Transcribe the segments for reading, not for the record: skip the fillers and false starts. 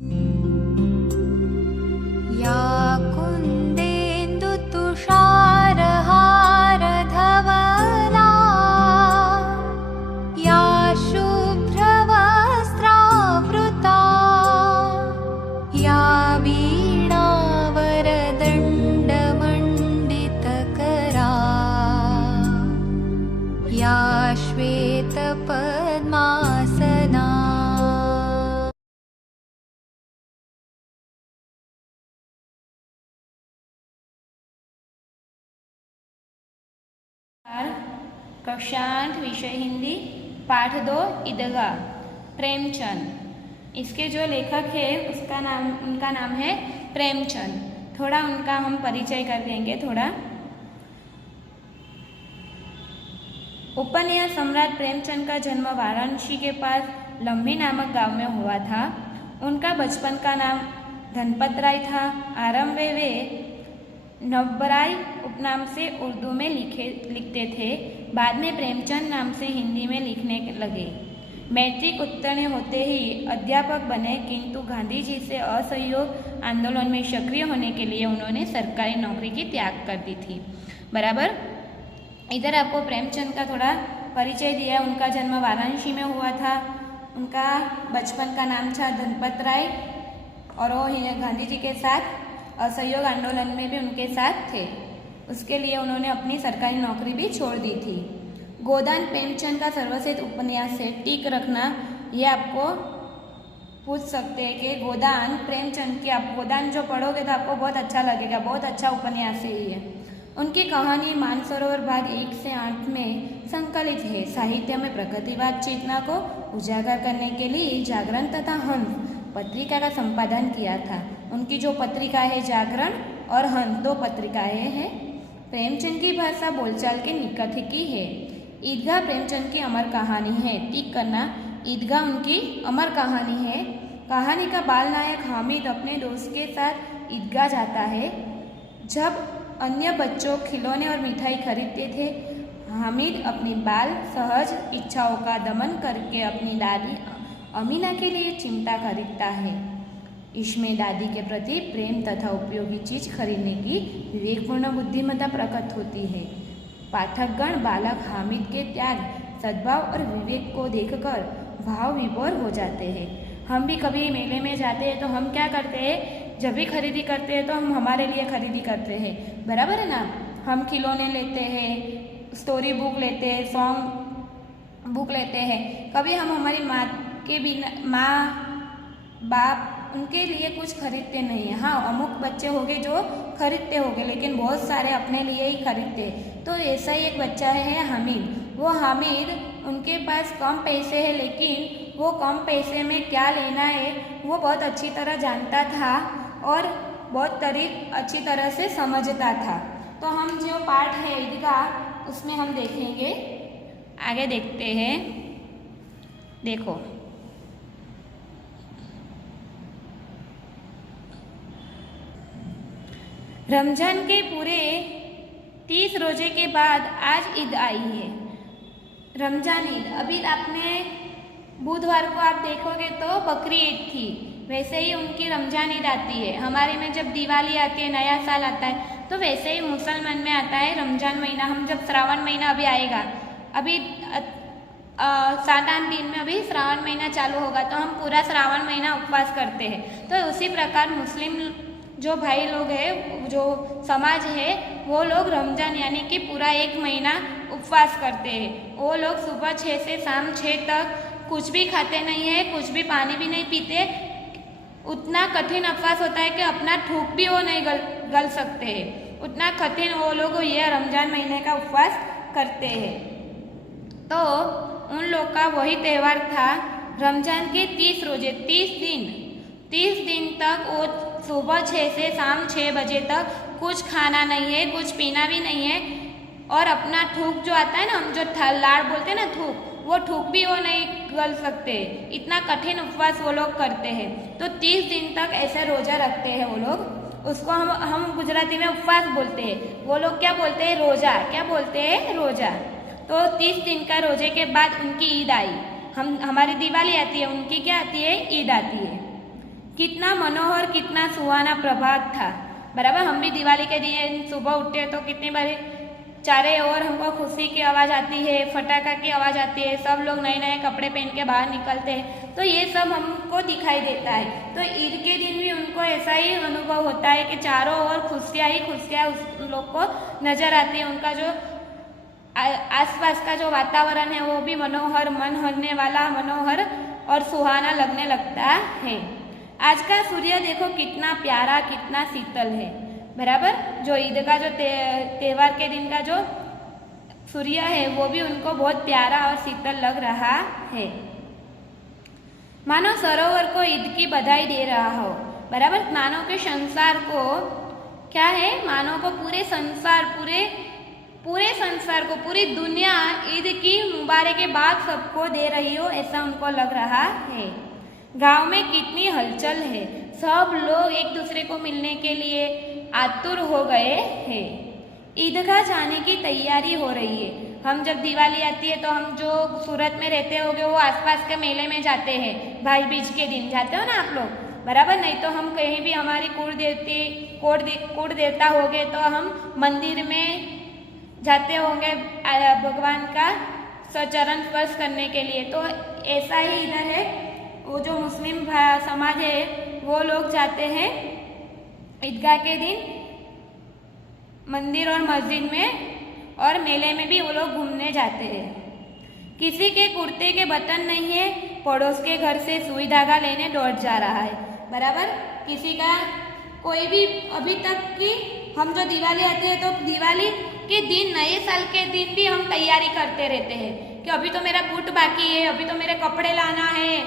या कुन्देन्दुतुषारहारधवला या शुभ्रवस्त्रावृता या वीणावरदण्डमण्डितकरा या श्वेतपद्मासना। कक्षांठ विषय हिंदी पाठ 2 ईदगाह प्रेमचंद। इसके जो लेखक है उनका नाम है प्रेमचंद। थोड़ा उनका हम परिचय कर देंगे। थोड़ा उपन्यास सम्राट प्रेमचंद का जन्म वाराणसी के पास लम्बी नामक गांव में हुआ था। उनका बचपन का नाम धनपत राय था। आरंभ में वे नवबराय उपनाम से उर्दू में लिखते थे। बाद में प्रेमचंद नाम से हिंदी में लिखने लगे। मैट्रिक उत्तीर्ण होते ही अध्यापक बने, किंतु गांधी जी से असहयोग आंदोलन में सक्रिय होने के लिए उन्होंने सरकारी नौकरी की त्याग कर दी थी। बराबर। इधर आपको प्रेमचंद का थोड़ा परिचय दिया। उनका जन्म वाराणसी में हुआ था। उनका बचपन का नाम था धनपत राय और वो गांधी जी के साथ असहयोग आंदोलन में भी उनके साथ थे। उसके लिए उन्होंने अपनी सरकारी नौकरी भी छोड़ दी थी। गोदान प्रेमचंद का सर्वश्रेष्ठ उपन्यास है। टिक रखना, ये आपको पूछ सकते हैं कि गोदान प्रेमचंद की, आप गोदान जो पढ़ोगे तो आपको बहुत अच्छा लगेगा। बहुत अच्छा उपन्यास है ये। उनकी कहानी मानसरोवर भाग 1 से 8 में संकलित है। साहित्य में प्रगतिवाद चेतना को उजागर करने के लिए जागरण तथा हंस पत्रिका का संपादन किया था। उनकी जो पत्रिका है जागरण और हंस, 2 पत्रिकाएं हैं। प्रेमचंद की भाषा बोलचाल के निकट की है। ईदगाह प्रेमचंद की अमर कहानी है। टिक करना, ईदगाह उनकी अमर कहानी है। कहानी का बाल नायक हामिद अपने दोस्त के साथ ईदगाह जाता है। जब अन्य बच्चों खिलौने और मिठाई खरीदते थे, हामिद अपनी बाल सहज इच्छाओं का दमन करके अपनी दादी अमीना के लिए चिमटा खरीदता है। इसमें दादी के प्रति प्रेम तथा उपयोगी चीज खरीदने की विवेकपूर्ण बुद्धिमत्ता प्रकट होती है। पाठकगण बालक हामिद के त्याग, सद्भाव और विवेक को देखकर भाव विभोर हो जाते हैं। हम भी कभी मेले में जाते हैं तो हम क्या करते हैं, जब भी खरीदी करते हैं तो हम हमारे लिए खरीदी करते हैं। बराबर है ना। हम खिलौने लेते हैं, स्टोरी बुक लेते हैं, सॉन्ग बुक लेते हैं। कभी हम हमारी माँ के बिना, माँ बाप उनके लिए कुछ खरीदते नहीं हैं। हाँ, अमुक बच्चे होंगे जो खरीदते होंगे, लेकिन बहुत सारे अपने लिए ही खरीदते। तो ऐसा ही एक बच्चा है हामिद। वो हामिद, उनके पास कम पैसे हैं, लेकिन वो कम पैसे में क्या लेना है वो बहुत अच्छी तरह जानता था और बहुत अच्छी तरह से समझता था। तो हम जो पाठ है ईदगाह, उसमें हम देखेंगे। आगे देखते हैं। देखो, रमजान के पूरे 30 रोजे के बाद आज ईद आई है, रमजान ईद। अभी आपने बुधवार को आप देखोगे तो बकरी ईद थी, वैसे ही उनकी रमजान ईद आती है। हमारे में जब दिवाली आती है, नया साल आता है, तो वैसे ही मुसलमान में आता है रमजान महीना। हम जब श्रावण महीना अभी आएगा, अभी 7-8 दिन में अभी श्रावण महीना चालू होगा, तो हम पूरा श्रावण महीना उपवास करते हैं। तो उसी प्रकार मुस्लिम जो भाई लोग हैं, जो समाज है, वो लोग रमजान यानी कि पूरा 1 महीना उपवास करते हैं। वो लोग सुबह 6 से शाम 6 तक कुछ भी खाते नहीं है, कुछ भी पानी भी नहीं पीते। उतना कठिन उपवास होता है कि अपना थूक भी वो नहीं गल सकते हैं। उतना कठिन वो लोग ये रमजान महीने का उपवास करते हैं। तो उन लोग का वही त्यौहार था। रमजान के 30 रोजे, 30 दिन तक वो सुबह 6 से शाम 6 बजे तक कुछ खाना नहीं है, कुछ पीना भी नहीं है, और अपना थूक जो आता है ना, हम जो लाड़ बोलते हैं ना, थूक, वो थूक भी वो नहीं गल सकते। इतना कठिन उपवास वो लोग करते हैं। तो 30 दिन तक ऐसे रोजा रखते हैं वो लोग। उसको हम गुजराती में उपवास बोलते हैं। वो लोग क्या बोलते हैं, रोजा। क्या बोलते हैं, रोजा। तो 30 दिन का रोजे के बाद उनकी ईद आई। हमारी दिवाली आती है, उनकी क्या आती है, ईद आती है। कितना मनोहर, कितना सुहाना प्रभात था। बराबर, हम भी दिवाली के दिन सुबह उठते हैं तो कितनी बारी चारे ओर हमको खुशी की आवाज़ आती है, फटाका की आवाज़ आती है, सब लोग नए नए कपड़े पहन के बाहर निकलते हैं, तो ये सब हमको दिखाई देता है। तो ईद के दिन भी उनको ऐसा ही अनुभव होता है कि चारों ओर खुशियाँ ही खुशियाँ उस लोग को नजर आती है। उनका जो आसपास का जो वातावरण है वो भी मनोहर, मन हरने वाला, मनोहर और सुहाना लगने लगता है। आज का सूर्य देखो कितना प्यारा, कितना शीतल है। बराबर, जो ईद का जो त्योहार के दिन का जो सूर्य है वो भी उनको बहुत प्यारा और शीतल लग रहा है। मानो सरोवर को ईद की बधाई दे रहा हो। बराबर, मानो के संसार को क्या है, मानो को पूरे संसार, पूरे संसार को, पूरी दुनिया ईद की मुबारक के बाद सबको दे रही हो, ऐसा उनको लग रहा है। गांव में कितनी हलचल है, सब लोग एक दूसरे को मिलने के लिए आतुर हो गए हैं। ईदगाह जाने की तैयारी हो रही है। हम जब दिवाली आती है तो हम जो सूरत में रहते होंगे वो आसपास के मेले में जाते हैं, भाई बीज के दिन जाते हो ना आप लोग। बराबर, नहीं तो हम कहीं भी हमारी कुल देवता हो गए तो हम मंदिर में जाते होंगे भगवान का चरण स्पर्श करने के लिए। तो ऐसा ही इधर है, वो जो मुस्लिम समाज है वो लोग जाते हैं ईदगाह के दिन मंदिर और मस्जिद में, और मेले में भी वो लोग घूमने जाते हैं। किसी के कुर्ते के बटन नहीं है, पड़ोस के घर से सुई धागा लेने दौड़ जा रहा है। बराबर, किसी का कोई भी, अभी तक की हम जो दिवाली आती है तो दिवाली के दिन, नए साल के दिन भी हम तैयारी करते रहते हैं कि अभी तो मेरा बूट बाकी है, अभी तो मेरे कपड़े लाना है।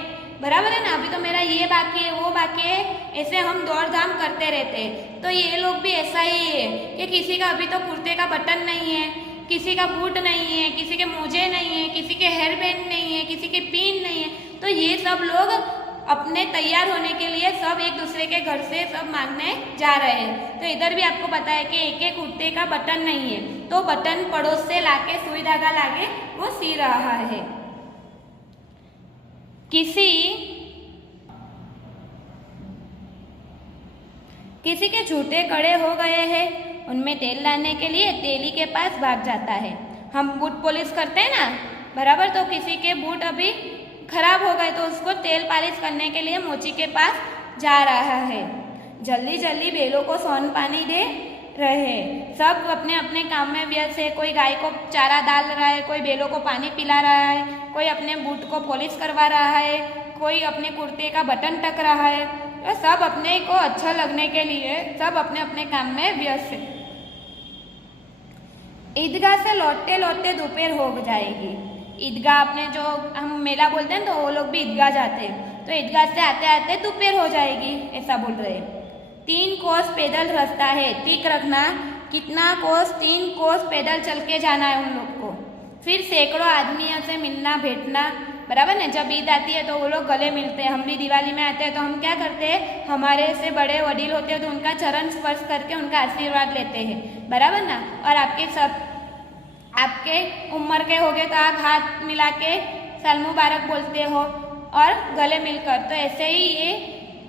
बराबर है ना, अभी तो मेरा ये बाकी है, वो बाकी है, ऐसे हम दौड़ धाम करते रहते हैं। तो ये लोग भी ऐसा ही है कि किसी का अभी तो कुर्ते का बटन नहीं है, किसी का बूट नहीं है, किसी के मोजे नहीं है, किसी के हेयर बैंड नहीं है, किसी के पिन नहीं है। तो ये सब लोग अपने तैयार होने के लिए सब एक दूसरे के घर से सब मांगने जा रहे हैं। तो इधर भी आपको पता है कि एक एक कुर्ते का बटन नहीं है, तो बटन पड़ोस से लाके सुई धागा लाके वो सी रहा है। किसी के जूते कड़े हो गए हैं, उनमें तेल लाने के लिए तेली के पास भाग जाता है। हम बूट पॉलिश करते हैं ना, बराबर, तो किसी के बूट अभी खराब हो गए तो उसको तेल पालिश करने के लिए मोची के पास जा रहा है। जल्दी जल्दी बैलों को सोन पानी दे रहे, सब अपने अपने काम में व्यस्त है। कोई गाय को चारा डाल रहा है, कोई बैलों को पानी पिला रहा है, कोई अपने बूट को पॉलिश करवा रहा है, कोई अपने कुर्ते का बटन टक रहा है। तो सब अपने को अच्छा लगने के लिए सब अपने अपने काम में व्यस्त है। ईदगाह से लौटते लौटते दोपहर हो जाएगी। ईदगाह, अपने जो हम मेला बोलते हैं तो वो लोग भी ईदगाह जाते हैं, तो ईदगाह से आते आते दोपहर हो जाएगी, ऐसा बोल रहे हैं। 3 कोस पैदल रास्ता है, ठीक रखना, कितना कोस, 3 कोस पैदल चल के जाना है उन लोग को। फिर सैकड़ों आदमियों से मिलना भेंटना। बराबर ना, जब ईद आती है तो वो लोग गले मिलते हैं। हम भी दिवाली में आते हैं तो हम क्या करते हैं, हमारे से बड़े वडील होते हैं तो उनका चरण स्पर्श करके उनका आशीर्वाद लेते हैं। बराबर ना, और आपके उम्र के हो गए तो आप हाथ मिला के साल मुबारक बोलते हो और गले मिलकर। तो ऐसे ही ये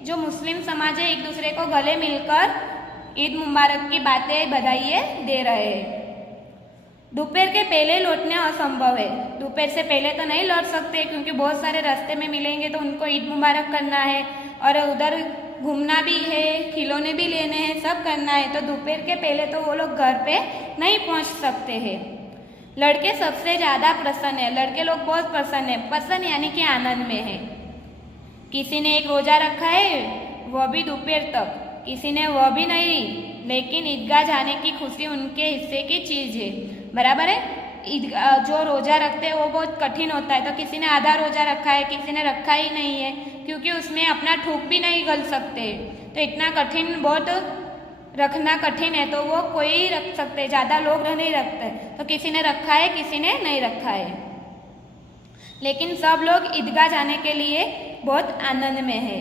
जो मुस्लिम समाज है एक दूसरे को गले मिलकर ईद मुबारक की बातें, बधाइयाँ दे रहे हैं। दोपहर के पहले लौटना असंभव है। दोपहर से पहले तो नहीं लौट सकते क्योंकि बहुत सारे रास्ते में मिलेंगे तो उनको ईद मुबारक करना है और उधर घूमना भी है, खिलौने भी लेने हैं, सब करना है। तो दोपहर के पहले तो वो लोग घर पे नहीं पहुंच सकते हैं। लड़के सबसे ज़्यादा प्रसन्न है, लड़के लोग बहुत प्रसन्न है। प्रसन्न यानी कि आनंद में है। किसी ने एक रोजा रखा है, वह भी दोपहर तक, किसी ने वह भी नहीं, लेकिन ईदगाह जाने की खुशी उनके हिस्से की चीज़ है। बराबर है, ईदगाह जो रोजा रखते हैं वो बहुत कठिन होता है। तो किसी ने आधा रोजा रखा है, किसी ने रखा ही नहीं है क्योंकि उसमें अपना थूक भी नहीं गल सकते। तो इतना कठिन, बहुत रखना कठिन है, तो वो कोई रख सकते, ज़्यादा लोग नहीं रखते। तो किसी ने रखा है, किसी ने नहीं रखा है, लेकिन सब लोग ईदगाह जाने के लिए बहुत आनंद में है।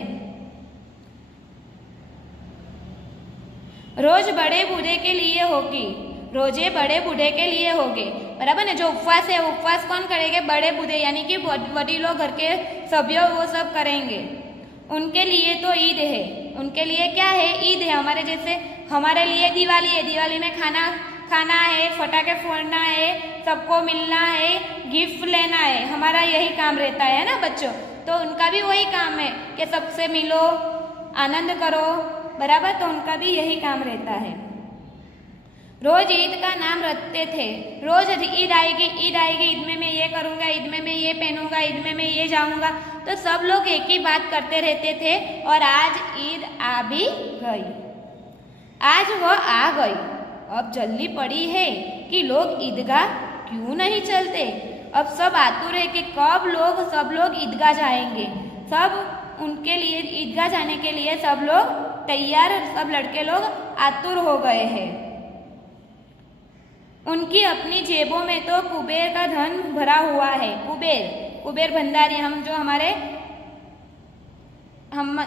रोज बड़े बूढ़े के लिए होगी, रोजे बड़े बूढ़े के लिए होगे। बराबर ना, जो उपवास है उपवास कौन करेंगे, बड़े बूढ़े यानी कि वडीलों, घर के सभ्यों, वो सब करेंगे। उनके लिए तो ईद है। उनके लिए क्या है? ईद है। हमारे जैसे हमारे लिए दिवाली है। दिवाली में खाना है, फटाके फोड़ना है, सबको मिलना है, गिफ्ट लेना है, हमारा यही काम रहता है ना बच्चों। तो उनका भी वही काम है कि सबसे मिलो, आनंद करो, बराबर। तो उनका भी यही काम रहता है। रोज ईद का नाम रखते थे। रोज ईद आएगी, ईद में मैं ये करूँगा, ईद में मैं ये पहनूंगा, ईद में मैं ये जाऊँगा। तो सब लोग एक ही बात करते रहते थे। और आज ईद आ भी गई, आज वह आ गई। अब जल्दी पड़ी है कि लोग ईदगाह क्यों नहीं चलते। अब सब आतुर है कि कब सब लोग ईदगाह जाएंगे। सब उनके लिए ईदगाह जाने के लिए सब लोग तैयार, सब लड़के लोग आतुर हो गए हैं। उनकी अपनी जेबों में तो कुबेर का धन भरा हुआ है। कुबेर भंडारी,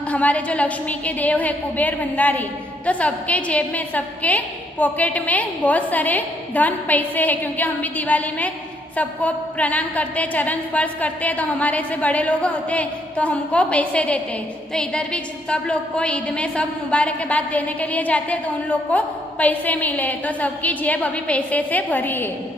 हमारे जो लक्ष्मी के देव है कुबेर भंडारी। तो सबके जेब में, सबके पॉकेट में बहुत सारे धन पैसे हैं। क्योंकि हम भी दिवाली में सबको प्रणाम करते हैं, चरण स्पर्श करते हैं। तो हमारे से बड़े लोग होते हैं तो हमको पैसे देते हैं। तो इधर भी सब लोग को ईद में सब मुबारकबाद देने के लिए जाते हैं तो उन लोग को पैसे मिले। तो सबकी जेब अभी पैसे से भरी है।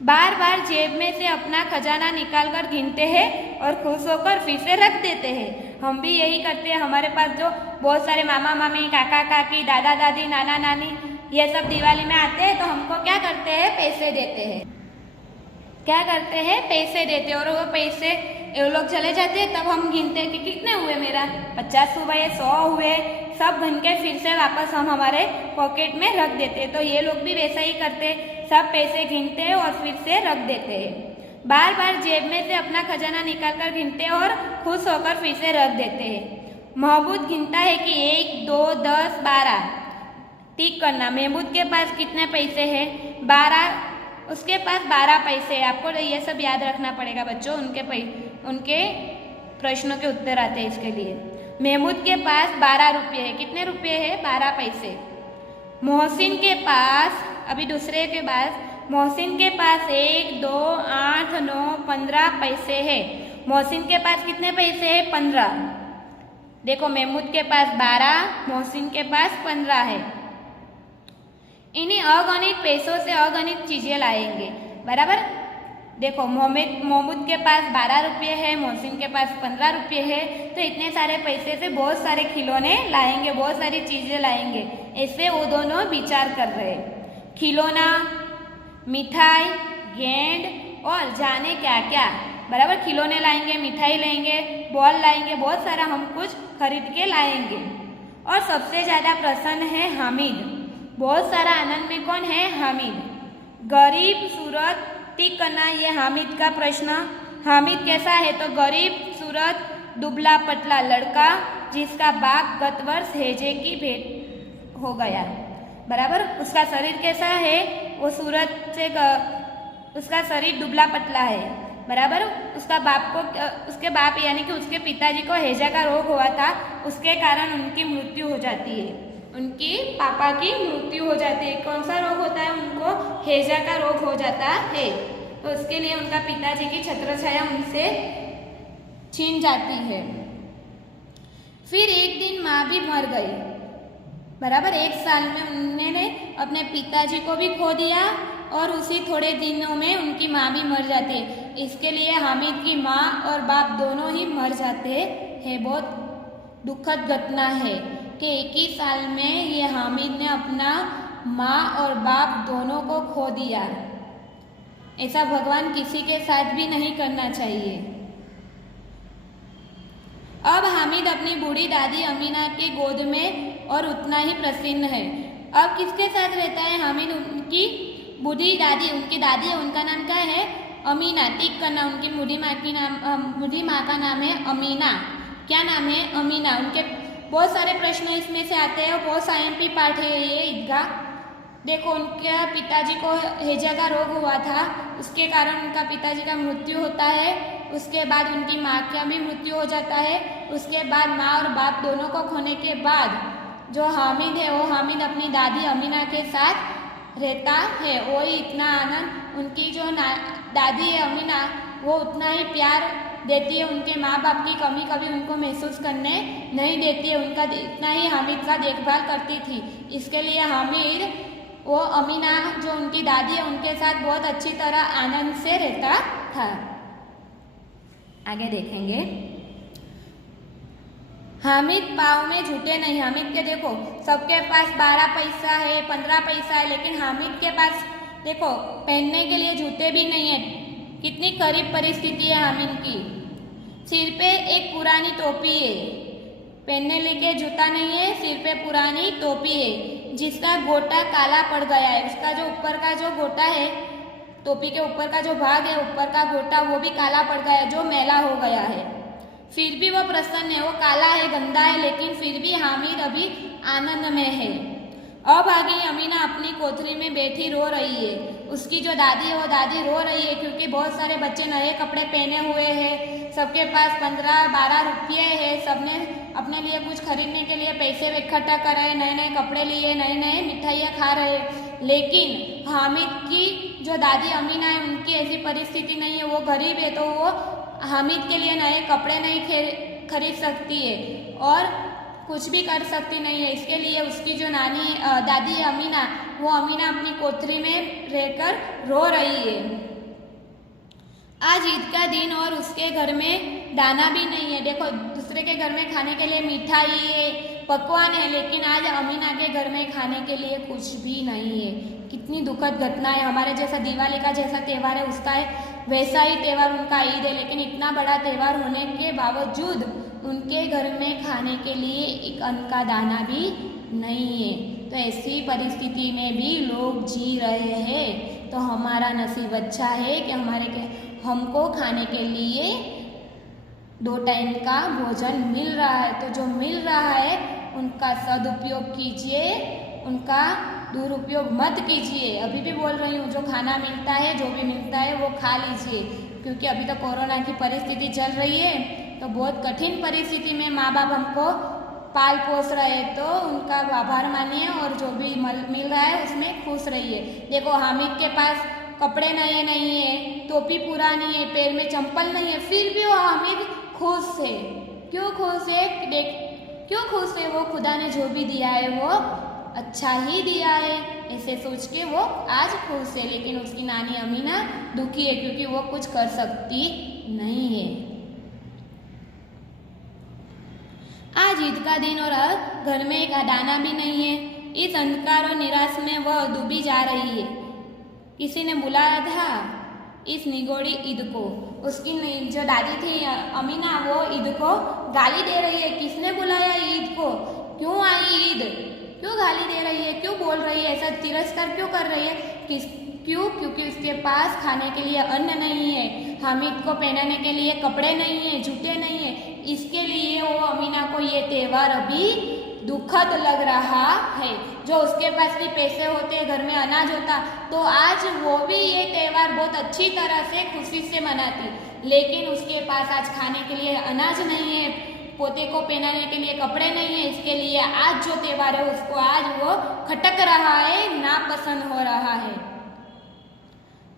बार बार जेब में से अपना खजाना निकाल कर गिनते हैं और खुश होकर फिर से रख देते हैं। हम भी यही करते हैं। हमारे पास जो बहुत सारे मामा मामी, काका काकी, दादा दादी, नाना नानी ये सब दिवाली में आते हैं तो हमको क्या करते हैं? पैसे देते हैं। क्या करते हैं? पैसे देते हैं। और वो पैसे ये लोग चले जाते हैं तब हम गिनते हैं कि कितने हुए, मेरा 50 हुए, 100 हुए, सब गिन के फिर से वापस हम हमारे पॉकेट में रख देते हैं। तो ये लोग भी वैसा ही करते, सब पैसे गिनते हैं और फिर से रख देते हैं। बार बार जेब में से अपना खजाना निकाल कर गिनते हैं और खुश होकर फिर से रख देते हैं। महमूद गिनता है कि 1, 2, 10, 12 टिक करना। महमूद के पास कितने पैसे हैं? 12। उसके पास 12 पैसे है। आपको ये सब याद रखना पड़ेगा बच्चों। उनके प्रश्नों के उत्तर आते हैं इसके लिए। महमूद के पास 12 रुपये है। कितने रुपये है? 12 पैसे। मोहसिन के पास, अभी दूसरे के पास, मोहसिन के पास 1, 2, 8, 9, 15 पैसे है। मोहसिन के पास कितने पैसे है? 15। देखो महमूद के पास 12, मोहसिन के पास 15 है। इन्हीं अगणित पैसों से अगणित चीजें लाएंगे, बराबर। देखो महमूद के पास 12 रुपये है, मोहसिन के पास 15 रुपये है। तो इतने सारे पैसे से बहुत सारे खिलौने लाएंगे, बहुत सारी चीजें लाएंगे। ऐसे वो दोनों विचार कर रहे। खिलौना, मिठाई, गेंद और जाने क्या क्या, बराबर। खिलौने लाएंगे, मिठाई लाएंगे, बॉल लाएंगे, बहुत सारा हम कुछ खरीद के लाएंगे। और सबसे ज्यादा प्रसन्न है हामिद। बहुत सारा आनंद में कौन है? हामिद। गरीब सूरत टिक करना, ये हामिद का प्रश्न। हामिद कैसा है? तो गरीब सूरत, दुबला पतला लड़का जिसका बाप गत वर्ष हैजे की भेंट हो गया, बराबर। उसका शरीर कैसा है? वो सूरत से उसका शरीर दुबला पतला है, बराबर। उसके बाप यानी कि उसके पिताजी को हैजा का रोग हुआ था। उसके कारण उनकी मृत्यु हो जाती है। उनकी पापा की मृत्यु हो जाती है। कौन सा रोग होता है? उनको हैजा का रोग हो जाता है। तो उसके लिए उनका पिताजी की छत्रछाया उनसे छीन जाती है। फिर एक दिन माँ भी मर गई, बराबर। 1 साल में उन्होंने अपने पिताजी को भी खो दिया और उसी थोड़े दिनों में उनकी माँ भी मर जाती है। इसके लिए हामिद की माँ और बाप दोनों ही मर जाते हैं। बहुत दुखद घटना है कि 1 ही साल में ये हामिद ने अपना माँ और बाप दोनों को खो दिया। ऐसा भगवान किसी के साथ भी नहीं करना चाहिए। अब हामिद अपनी बूढ़ी दादी अमीना की गोद में और उतना ही प्रसन्न है। अब किसके साथ रहता है हामिद? उनकी बूढ़ी दादी, उनकी दादी है, उनका नाम क्या है? अमीना। टिक करना। उनकी बूढ़ी माँ का नाम है अमीना। क्या नाम है? अमीना। उनके बहुत सारे प्रश्न इसमें से आते हैं और बहुत सा IMP पाठ है ये ईदगाह। देखो उनके पिताजी को हैजा का रोग हुआ था, उसके कारण उनका पिताजी का मृत्यु होता है। उसके बाद उनकी माँ का भी मृत्यु हो जाता है। उसके बाद माँ और बाप दोनों को खोने के बाद जो हामिद है वो हामिद अपनी दादी अमीना के साथ रहता है। वो इतना आनंद, उनकी जो दादी है अमीना वो उतना ही प्यार देती है, उनके माँ बाप की कमी कभी उनको महसूस करने नहीं देती है, उनका इतना ही हामिद का देखभाल करती थी। इसके लिए हामिद वो अमीना जो उनकी दादी है उनके साथ बहुत अच्छी तरह आनंद से रहता था। आगे देखेंगे। हामिद पाँव में जूते नहीं। हामिद के देखो सबके पास 12 पैसा है, 15 पैसा है, लेकिन हामिद के पास देखो पहनने के लिए जूते भी नहीं है। कितनी गरीब परिस्थिति है हामिद की। सिर पे एक पुरानी टोपी है, पहनने के जूता नहीं है, सिर पे पुरानी टोपी है जिसका गोटा काला पड़ गया है। उसका जो ऊपर का जो गोटा है, टोपी के ऊपर का जो भाग है, ऊपर का गोटा, वो भी काला पड़ गया है, जो मैला हो गया है। फिर भी वो प्रसन्न है, वो काला है, गंदा है, लेकिन फिर भी हामिद अभी आनंद में है। अब आ गई अमीना अपनी कोठरी में बैठी रो रही है। उसकी जो दादी है वो दादी रो रही है क्योंकि बहुत सारे बच्चे नए कपड़े पहने हुए हैं, सबके पास 15-12 रुपये है, सबने अपने लिए कुछ खरीदने के लिए पैसे इकट्ठा कर रहे, नए नए कपड़े लिए, नए नए मिठाइयाँ खा रहे। लेकिन हामिद की जो दादी अमीना है उनकी ऐसी परिस्थिति नहीं है, वो गरीब है, तो वो हामिद के लिए नए कपड़े नहीं खरीद सकती है और कुछ भी कर सकती नहीं है। इसके लिए उसकी जो दादी है अमीना, वो अमीना अपनी कोठरी में रहकर रो रही है। आज ईद का दिन और उसके घर में दाना भी नहीं है। देखो दूसरे के घर में खाने के लिए मिठाई है, पकवान है, लेकिन आज अमीना के घर में खाने के लिए कुछ भी नहीं है। कितनी दुखद घटना है। हमारे जैसा दिवाली का जैसा त्यौहार है उसका है, वैसा ही त्यौहार उनका ईद है, लेकिन इतना बड़ा त्यौहार होने के बावजूद उनके घर में खाने के लिए एक अन्न का दाना भी नहीं है। तो ऐसी परिस्थिति में भी लोग जी रहे हैं। तो हमारा नसीब अच्छा है कि हमको खाने के लिए 2 टाइम का भोजन मिल रहा है। तो जो मिल रहा है उनका सदुपयोग कीजिए, उनका दुरुपयोग मत कीजिए। अभी भी बोल रही हूँ, जो खाना मिलता है, जो भी मिलता है वो खा लीजिए, क्योंकि अभी तो कोरोना की परिस्थिति चल रही है। तो बहुत कठिन परिस्थिति में माँ बाप हमको पाल पोस रहे हैं, तो उनका आभार मानिए और जो भी मिल रहा है उसमें खुश रहिए। देखो हामिद के पास कपड़े नए नहीं है, टोपी पुरानी है, पैर में चंपल नहीं है, फिर भी वो हामिद खुश है। क्यों खुश है? क्यों खुश है? वो खुदा ने जो भी दिया है वो अच्छा ही दिया है, ऐसे सोच के वो आज खुश है। लेकिन उसकी नानी अमीना दुखी है क्योंकि वो कुछ कर सकती नहीं है। आज ईद का दिन और घर में एक दाना भी नहीं है। इस अंधकार और निराश में वह डूबी जा रही है। किसी ने बुलाया था इस निगोड़ी ईद को। उसकी जो दादी थी अमीना, वो ईद को गाली दे रही है। किसने बुलाया ईद को? क्यों आई ईद? क्यों गाली दे रही है? क्यों बोल रही है? ऐसा तिरस्कार क्यों कर रही है? क्यों? क्योंकि उसके पास खाने के लिए अन्न नहीं है, हामिद को पहनाने के लिए कपड़े नहीं है, जूते नहीं है। इसके लिए वो अमीना को ये त्यौहार अभी दुखद लग रहा है। जो उसके पास भी पैसे होते, घर में अनाज होता, तो आज वो भी ये त्यौहार बहुत अच्छी तरह से खुशी से मनाती। लेकिन उसके पास आज खाने के लिए अनाज नहीं है, पोते को पहनाने के लिए कपड़े नहीं है। इसके लिए आज जो त्यौहार है उसको आज वो खटक रहा है, नापसंद हो रहा है।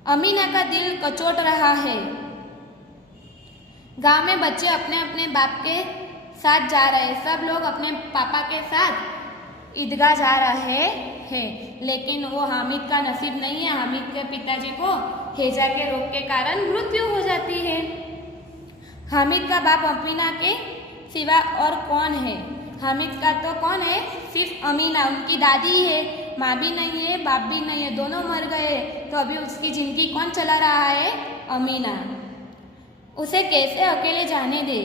अमीना का दिल कचोट रहा है। गांव में बच्चे अपने अपने बाप के साथ जा रहे हैं। सब लोग अपने पापा के साथ ईदगाह जा रहे हैं, लेकिन वो हामिद का नसीब नहीं है। हामिद के पिताजी को हैजा के रोग के कारण मृत्यु हो जाती है। हामिद का बाप अमीना के सिवा और कौन है? हामिद का तो कौन है? सिर्फ अमीना, उनकी दादी है। माँ भी नहीं है, बाप भी नहीं है, दोनों मर गए। तो अभी उसकी जिंदगी कौन चला रहा है? अमीना। उसे कैसे अकेले जाने दे?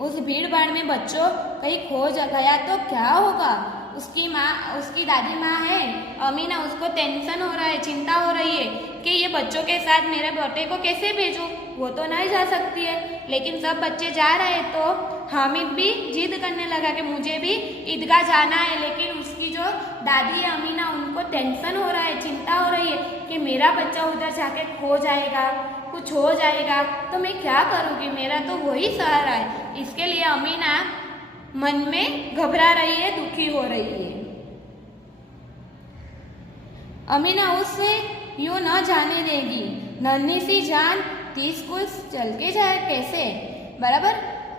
उस भीड़ भाड़ में बच्चों कहीं खो गया तो क्या होगा? उसकी दादी माँ है अमीना, उसको टेंशन हो रहा है, चिंता हो रही है कि ये बच्चों के साथ मेरे बेटे को कैसे भेजूं? वो तो नहीं जा सकती है, लेकिन सब बच्चे जा रहे हैं। तो हामिद भी जिद करने लगा कि मुझे भी ईदगाह जाना है। लेकिन उसकी जो दादी है अमीना, उनको टेंशन हो रहा है, चिंता हो रही है कि मेरा बच्चा उधर जाके खो जाएगा, कुछ हो जाएगा, तो मैं क्या करूँगी? मेरा तो वही सहारा है। इसके लिए अमीना मन में घबरा रही है, दुखी हो रही है। अमीना उससे यूं न जाने देगी। नन्ही सी जान 30 कोस चल के जाए कैसे? बराबर,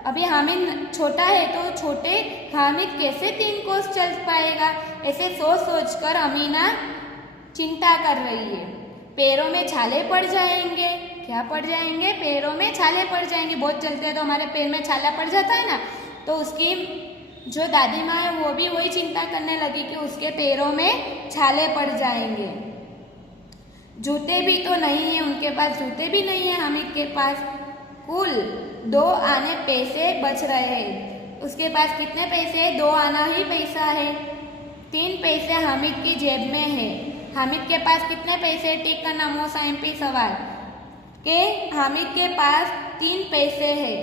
अभी हामिद छोटा है तो छोटे हामिद कैसे 3 कोस चल पाएगा? ऐसे सोच सोच कर अमीना चिंता कर रही है। पैरों में छाले पड़ जाएंगे। क्या पड़ जाएंगे? पैरों में छाले पड़ जाएंगे। बहुत चलते हैं तो हमारे पैर में छाला पड़ जाता है ना, तो उसकी जो दादी माँ है वो भी वही चिंता करने लगी कि उसके पैरों में छाले पड़ जाएंगे। जूते भी तो नहीं है उनके पास, जूते भी नहीं है हामिद के पास। कुल 2 आने पैसे बच रहे हैं। उसके पास कितने पैसे? 2 आना ही पैसा है। 3 पैसे हामिद की जेब में है। हामिद के पास कितने पैसे? टिक करना मोसा MP सवाल के हामिद के पास 3 पैसे है।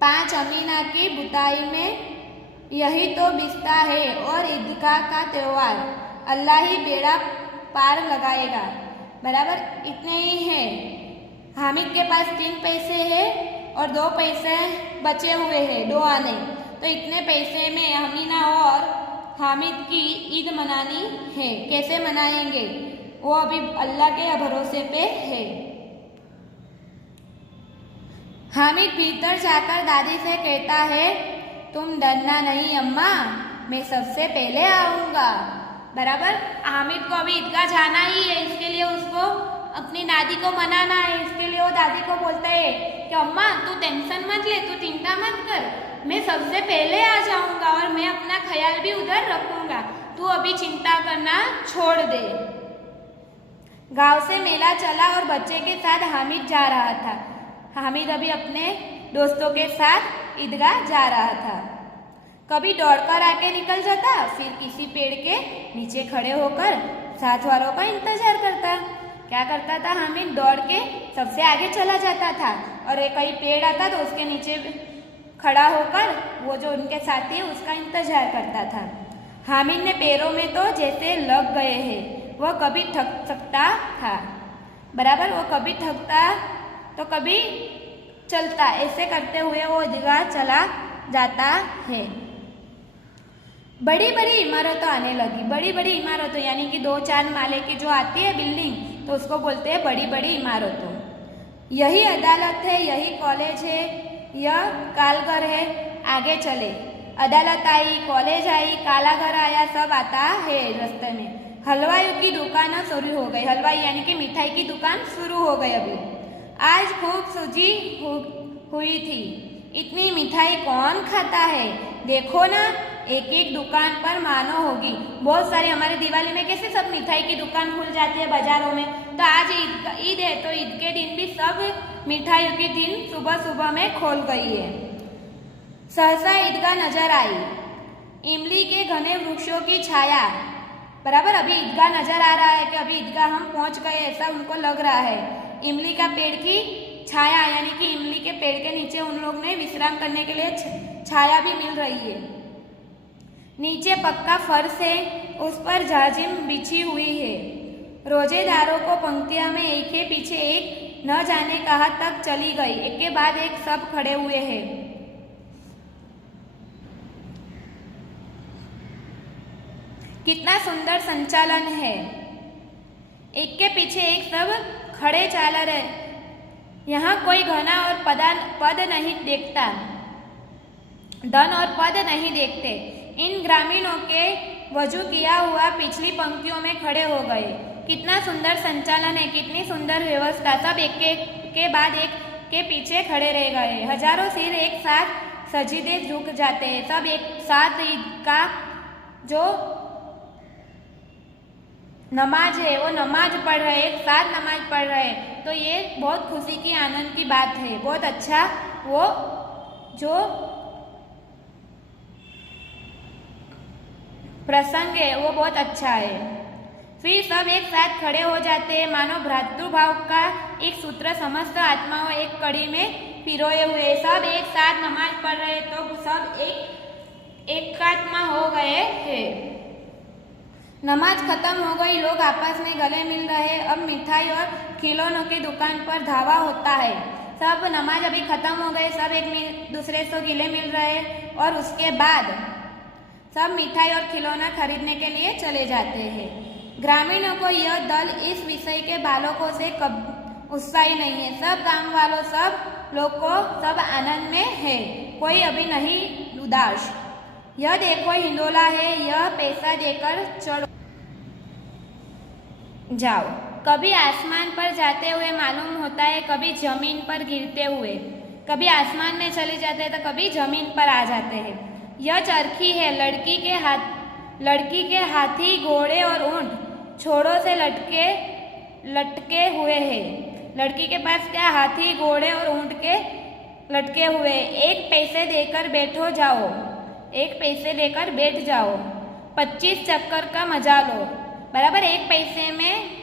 5 अमीना की बुताई में यही तो बिस्ता है और ईदगाह का त्योहार, अल्लाह ही बेड़ा पार लगाएगा। बराबर, इतने ही है। हामिद के पास 3 पैसे है और 2 पैसे बचे हुए हैं, 2 आने। तो इतने पैसे में अमीना और हामिद की ईद मनानी है। कैसे मनाएंगे? वो अभी अल्लाह के भरोसे पे है। हामिद भीतर जाकर दादी से कहता है, तुम डरना नहीं अम्मा, मैं सबसे पहले आऊँगा। बराबर, हामिद को अभी ईदगाह जाना ही है, इसके लिए उसको अपनी दादी को मनाना है। इसके लिए वो दादी को बोलता है कि अम्मा तू टेंशन मत ले, तू चिंता मत कर, मैं सबसे पहले आ जाऊँगा और मैं अपना ख्याल भी उधर रखूँगा, तू अभी चिंता करना छोड़ दे। गांव से मेला चला और बच्चे के साथ हामिद जा रहा था। हामिद अभी अपने दोस्तों के साथ ईदगाह जा रहा था। कभी दौड़कर आके निकल जाता, फिर किसी पेड़ के नीचे खड़े होकर साथ वालों का इंतजार करता। क्या करता था हामिद? दौड़ के सबसे आगे चला जाता था और कहीं पेड़ आता तो उसके नीचे खड़ा होकर वो जो उनके साथी है उसका इंतजार करता था। हामिद ने पैरों में तो जैसे लग गए हैं, वह कभी थक सकता था। बराबर, वो कभी थकता तो कभी चलता, ऐसे करते हुए वो ईदगाह चला जाता है। बड़ी बड़ी इमारतें आने लगी। बड़ी बड़ी इमारतें यानी कि 2-4 माले की जो आती है बिल्डिंग, तो उसको बोलते हैं बड़ी बड़ी इमारतों। यही अदालत है, यही कॉलेज है, यह कालघर है। आगे चले, अदालत आई, कॉलेज आई, काला घर आया, सब आता है रास्ते में। हलवाई की दुकान शुरू हो गई। हलवाई यानी कि मिठाई की दुकान शुरू हो गई। अभी आज खूब सूजी हुई थी। इतनी मिठाई कौन खाता है? देखो ना, एक एक दुकान पर मानो होगी। बहुत सारी हमारे दिवाली में कैसे सब मिठाई की दुकान खुल जाती है बाजारों में, तो आज ईद है तो ईद के दिन भी सब मिठाइयों की दिन सुबह सुबह में खोल गई है। सहसा ईदगाह नजर आई, इमली के घने वृक्षों की छाया। बराबर, अभी ईदगाह नजर आ रहा है कि अभी ईदगाह हम पहुंच गए, ऐसा उनको लग रहा है। इमली का पेड़ की छाया यानी कि इमली के पेड़ के नीचे उन लोग ने विश्राम करने के लिए छाया भी मिल रही है। नीचे पक्का फर्श है, उस पर जाजिम बिछी हुई है। रोजेदारों को पंक्तियां में एक के पीछे एक न जाने कहाँ तक चली गई, एक के बाद एक सब खड़े हुए हैं। कितना सुंदर संचालन है, एक के पीछे एक सब खड़े चाल रहे। यहाँ कोई घना और पद नहीं देखता, धन और पद नहीं देखते। इन ग्रामीणों के वजू किया हुआ पिछली पंक्तियों में खड़े हो गए। कितना सुंदर संचालन है, कितनी सुंदर व्यवस्था। सब एक के बाद एक के पीछे खड़े रह गए। हजारों सिर एक साथ सजीदे झुक जाते हैं। सब एक साथ ईद का जो नमाज है वो नमाज पढ़ रहे, एक साथ नमाज पढ़ रहे। तो ये बहुत खुशी की आनंद की बात है। बहुत अच्छा वो जो प्रसंग है वो बहुत अच्छा है। फिर सब एक साथ खड़े हो जाते हैं, मानो भ्रातृभाव का एक सूत्र समस्त आत्माओं एक कड़ी में पिरोए हुए। सब एक साथ नमाज पढ़ रहे तो सब एकात्मा हो गए हैं। नमाज खत्म हो गई, लोग आपस में गले मिल रहे। अब मिठाई और खिलौनों की दुकान पर धावा होता है। सब नमाज अभी खत्म हो गए, सब एक दूसरे से गिले मिल रहे और उसके बाद सब मिठाई और खिलौना खरीदने के लिए चले जाते हैं। ग्रामीणों को यह दल इस विषय के बालकों से उत्साही नहीं है। सब गांव वालों, सब लोग को सब आनंद में है, कोई अभी नहीं उदास। यह देखो हिंडोला है, यह पैसा देकर चढ़ो जाओ। कभी आसमान पर जाते हुए मालूम होता है, कभी जमीन पर गिरते हुए। कभी आसमान में चले जाते हैं तो कभी जमीन पर आ जाते हैं। यह चरखी है, लड़की के हाथी, घोड़े और ऊंट छोरों से लटके हुए हैं। लड़की के पास क्या, हाथी, घोड़े और ऊंट के लटके हुए। एक पैसे देकर बैठो जाओ, एक पैसे लेकर बैठ जाओ। 25 चक्कर का मजा लो। बराबर, एक पैसे में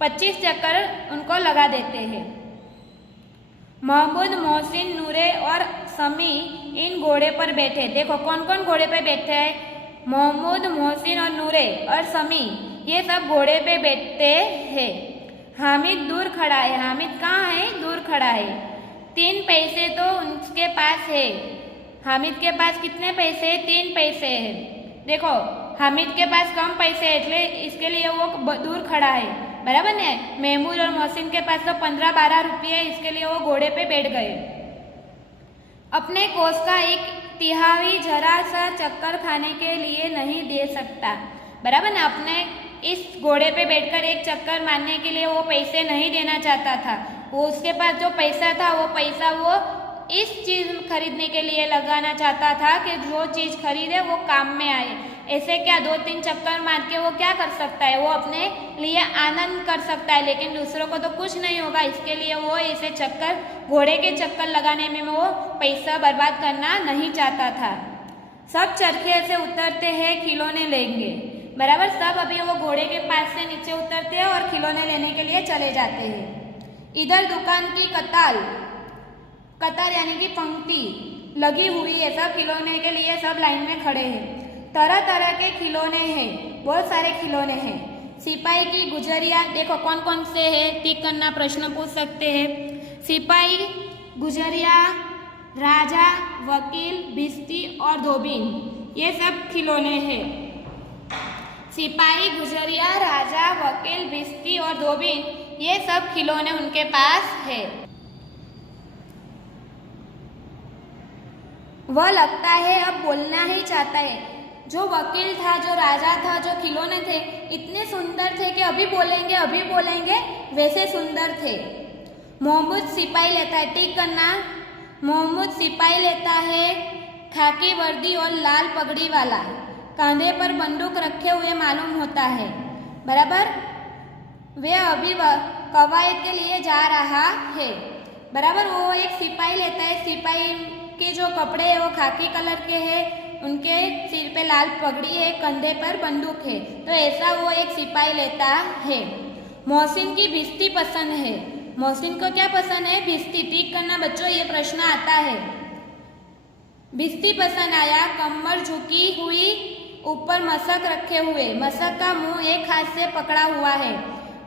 25 चक्कर उनको लगा देते हैं। महमूद, मोहसिन, नूरे और समी इन घोड़े पर बैठे। देखो कौन कौन घोड़े पे बैठे हैं? महमूद, मोहसिन और नूरे और समी, ये सब घोड़े पे बैठते हैं। हामिद दूर खड़ा है। हामिद कहाँ है? दूर खड़ा है। 3 पैसे तो उसके पास है। हामिद के पास कितने पैसे? 3 पैसे है। देखो हामिद के पास कम पैसे है, इसलिए इसके लिए वो दूर खड़ा है। बराबर ने? महमूद और मोहसिन के पास तो 15-12 रुपये, इसके लिए वो घोड़े पे बैठ गए। अपने कोस का 1/3 जरा सा चक्कर खाने के लिए नहीं दे सकता। बराबर ना? अपने इस घोड़े पे बैठकर एक चक्कर मारने के लिए वो पैसे नहीं देना चाहता था। वो उसके पास जो पैसा था वो पैसा वो इस चीज खरीदने के लिए लगाना चाहता था कि जो चीज खरीदे वो काम में आए। ऐसे क्या 2-3 चक्कर मार के वो क्या कर सकता है? वो अपने लिए आनंद कर सकता है, लेकिन दूसरों को तो कुछ नहीं होगा। इसके लिए वो ऐसे चक्कर, घोड़े के चक्कर लगाने में वो पैसा बर्बाद करना नहीं चाहता था। सब चरखे से उतरते हैं, खिलौने लेंगे। बराबर, सब अभी वो घोड़े के पास से नीचे उतरते हैं और खिलौने लेने के लिए चले जाते हैं। इधर दुकान की कतार यानी कि पंक्ति लगी हुई है। सब खिलौने के लिए सब लाइन में खड़े हैं। तरह तरह के खिलौने हैं, बहुत सारे खिलौने हैं। सिपाही की गुजरिया, देखो कौन कौन से हैं, टिक करना, प्रश्न पूछ सकते हैं। सिपाही, गुजरिया, राजा, वकील, भिश्ती और धोबिन, ये सब खिलौने हैं। सिपाही, गुजरिया, राजा, वकील, भिश्ती और धोबिन, ये सब खिलौने उनके पास है। वह लगता है अब बोलना ही चाहता है। जो वकील था, जो राजा था, जो खिलौने थे, इतने सुंदर थे कि अभी बोलेंगे वैसे सुंदर थे। मोहम्मद सिपाही लेता है, टिक करना। मोहम्मद सिपाही लेता है, खाकी वर्दी और लाल पगड़ी वाला, कांधे पर बंदूक रखे हुए मालूम होता है। बराबर, वे अभी कवायद के लिए जा रहा है। बराबर, वो एक सिपाही लेता है। सिपाही के जो कपड़े है वो खाकी कलर के हैं, उनके सिर पे लाल पगड़ी है, कंधे पर बंदूक है, तो ऐसा वो एक सिपाही लेता है। मोहसिन की भिश्ती पसंद है। मोहसिन को क्या पसंद है? भिश्ती। टिक करना बच्चों, ये प्रश्न आता है। भिश्ती पसंद आया। कमर झुकी हुई, ऊपर मशक रखे हुए, मशक का मुंह एक हाथ से पकड़ा हुआ है।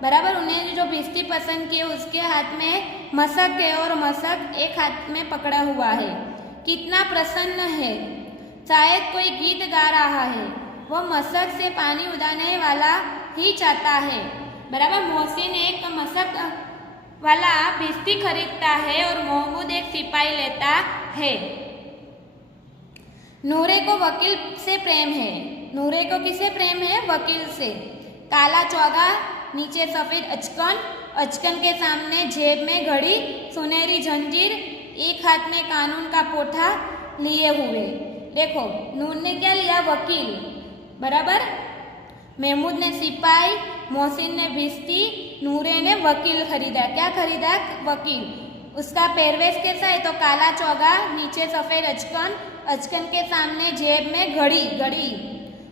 बराबर, उन्हें जो भिश्ती पसंद की उसके हाथ में मशक है और मशक एक हाथ में पकड़ा हुआ है। कितना प्रसन्न है, शायद कोई गीत गा रहा है। वो मशक से पानी उड़ाने वाला ही चाहता है। बराबर, मोहसिन एक मशक वाला भिश्ती खरीदता है और महमूद एक सिपाही लेता है। नूरे को वकील से प्रेम है। नूरे को किससे प्रेम है? वकील से। काला चौगा, नीचे सफेद अचकन, अचकन के सामने जेब में घड़ी, सुनहरी जंजीर, एक हाथ में कानून का पोथा लिए हुए। देखो नूर ने क्या लिया? वकील। बराबर, महमूद ने सिपाही, मोहसिन ने भिश्ती, नूरे ने वकील खरीदा। क्या खरीदा? वकील। उसका पहरवेश कैसा है? तो काला चौगा, नीचे सफेद अचकन, अचकन के सामने जेब में घड़ी,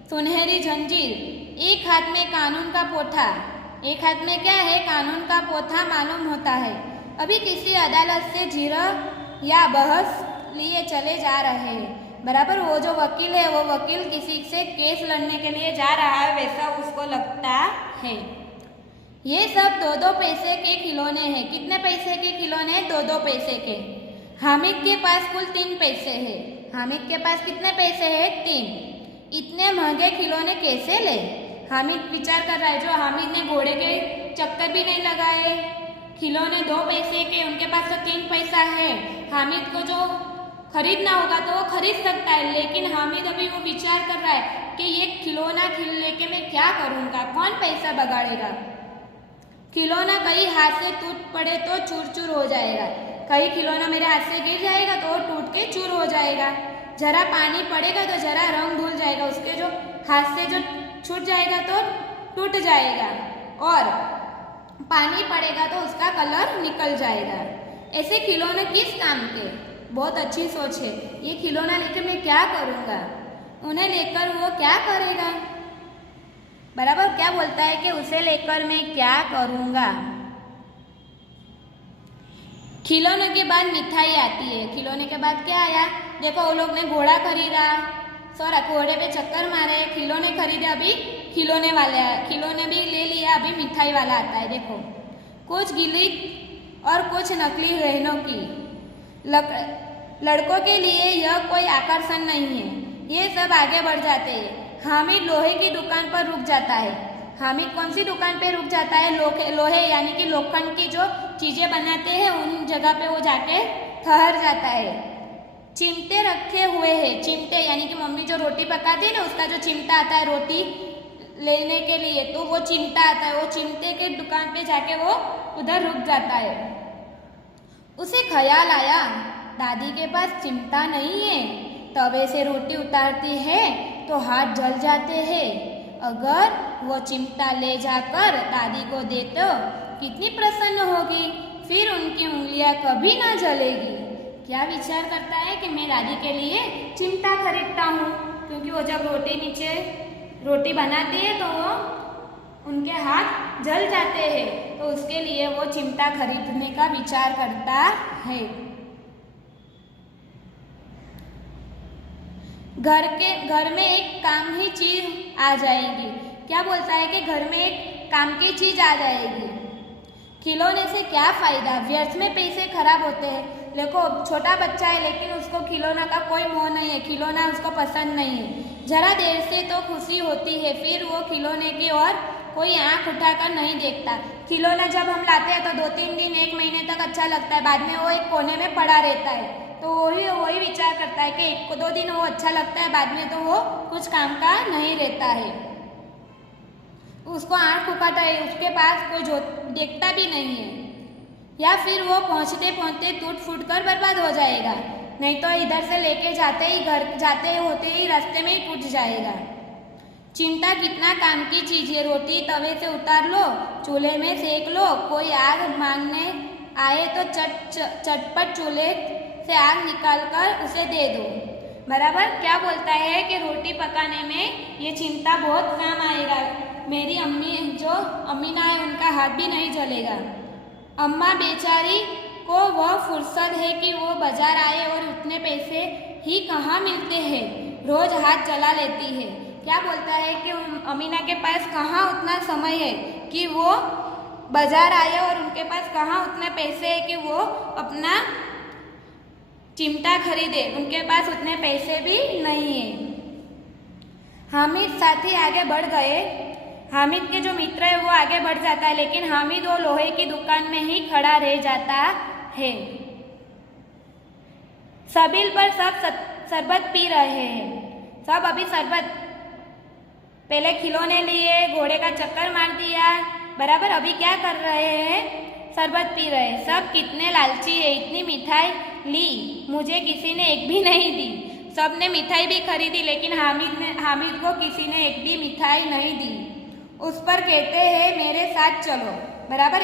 सुनहरी जंजीर, एक हाथ में कानून का पोथा। एक हाथ में क्या है? कानून का पोथा मालूम होता है। अभी किसी अदालत से जिरह या बहस लिए चले जा रहे हैं। बराबर, वो जो वकील है वो वकील किसी से केस लड़ने के लिए जा रहा है, वैसा उसको लगता है। ये सब 2-2 पैसे के खिलौने हैं। कितने पैसे के खिलौने? 2-2 पैसे के। हामिद के पास कुल 3 पैसे हैं। हामिद के पास कितने पैसे हैं? 3। इतने महंगे खिलौने कैसे ले? हामिद विचार कर रहा है। जो हामिद ने घोड़े के चक्कर भी नहीं लगाए, खिलौने 2 पैसे के, उनके पास तो 3 पैसा है। हामिद को जो खरीदना होगा तो वो खरीद सकता है, लेकिन हामिद अभी वो विचार कर रहा है कि ये खिलौना लेके मैं क्या करूँगा, कौन पैसा बगाड़ेगा। खिलौना कहीं हाथ से टूट पड़े तो चूर चूर हो जाएगा, कहीं खिलौना मेरे हाथ से गिर जाएगा तो वो टूट के चूर हो जाएगा, जरा पानी पड़ेगा तो जरा रंग धुल जाएगा, उसके जो हाथ से जो छूट जाएगा तो टूट जाएगा, और पानी पड़ेगा तो उसका कलर निकल जाएगा। ऐसे खिलौने किस काम के? बहुत अच्छी सोच है। ये खिलौना लेकर मैं क्या करूँगा, उन्हें लेकर वो क्या करेगा? बराबर क्या बोलता है कि उसे लेकर मैं क्या करूँगा। खिलौने के बाद मिठाई आती है। खिलौने के बाद क्या आया? देखो वो लोग ने घोड़ा खरीदा, सॉरी घोड़े पे चक्कर मारे, खिलौने खरीदे, अभी खिलौने वाले आए, खिलौने भी ले लिया, अभी मिठाई वाला आता है। देखो कुछ गिली और कुछ नकली गहनों की। लड़कों के लिए यह कोई आकर्षण नहीं है, ये सब आगे बढ़ जाते हैं। हामिद लोहे की दुकान पर रुक जाता है। हामिद कौन सी दुकान पे रुक जाता है? लोहे यानी कि लोखंड की जो चीज़ें बनाते हैं उन जगह पे वो जाके ठहर जाता है। चिमटे रखे हुए हैं। चिमटे यानी कि मम्मी जो रोटी पकाती है ना, उसका जो चिमटा आता है रोटी लेने के लिए, तो वो चिमटा आता है। वो चिमटे के दुकान पे जाके वो उधर रुक जाता है। उसे ख्याल आया, दादी के पास चिमटा नहीं है, तवे से रोटी उतारती है तो हाथ जल जाते हैं। अगर वो चिमटा ले जाकर दादी को दे तो कितनी प्रसन्न होगी, फिर उनकी उंगलियां कभी ना जलेगी। क्या विचार करता है कि मैं दादी के लिए चिमटा खरीदता हूँ, क्योंकि वो जब रोटी बनाती है तो वो उनके हाथ जल जाते हैं, तो उसके लिए वो चिमटा खरीदने का विचार करता है। घर में एक काम ही चीज आ जाएगी। क्या बोलता है कि घर में एक काम की चीज आ जाएगी। खिलौने से क्या फायदा? व्यर्थ में पैसे खराब होते हैं। देखो छोटा बच्चा है लेकिन उसको खिलौना का कोई मोह नहीं है, खिलौना उसको पसंद नहीं है। जरा देर से तो खुशी होती है, फिर वो खिलौने की ओर कोई आंख उठाकर नहीं देखता। खिलौना जब हम लाते हैं तो 2-3 दिन 1 महीने तक अच्छा लगता है, बाद में वो एक कोने में पड़ा रहता है, तो वही विचार करता है कि 1-2 दिन वो अच्छा लगता है, बाद में तो वो कुछ काम का नहीं रहता है। उसको आंख उठाता है, उसके पास कोई जो देखता भी नहीं है, या फिर वो पहुँचते पहुँचते टूट फूट कर बर्बाद हो जाएगा, नहीं तो इधर से लेके घर जाते होते ही रास्ते में ही टूट जाएगा। चिमटा कितना काम की चीज़ है। रोटी तवे से उतार लो, चूल्हे में सेक लो, कोई आग मांगने आए तो चटपट चूल्हे से आग निकालकर उसे दे दो। बराबर क्या बोलता है कि रोटी पकाने में ये चिमटा बहुत काम आएगा। मेरी अम्मीना है, उनका हाथ भी नहीं जलेगा। अम्मा बेचारी को वह फुर्सत है कि वो बाजार आए और उतने पैसे ही कहाँ मिलते हैं, रोज हाथ जला लेती है। क्या बोलता है कि अमीना के पास कहाँ उतना समय है कि वो बाजार आए और उनके पास कहाँ उतने पैसे है कि वो अपना चिमटा खरीदे, उनके पास उतने पैसे भी नहीं है। हामिद साथी आगे बढ़ गए। हामिद के जो मित्र है वो आगे बढ़ जाता है, लेकिन हामिद वो लोहे की दुकान में ही खड़ा रह जाता है। सबील पर सब शरबत पी रहे हैं। सब अभी शरबत, पहले खिलौने लिए, घोड़े का चक्कर मार दिया, बराबर अभी क्या कर रहे हैं? शरबत पी रहे हैं। सब कितने लालची है, इतनी मिठाई ली, मुझे किसी ने एक भी नहीं दी। सब ने मिठाई भी खरीदी, लेकिन हामिद को किसी ने एक भी मिठाई नहीं दी। उस पर कहते हैं मेरे साथ चलो, बराबर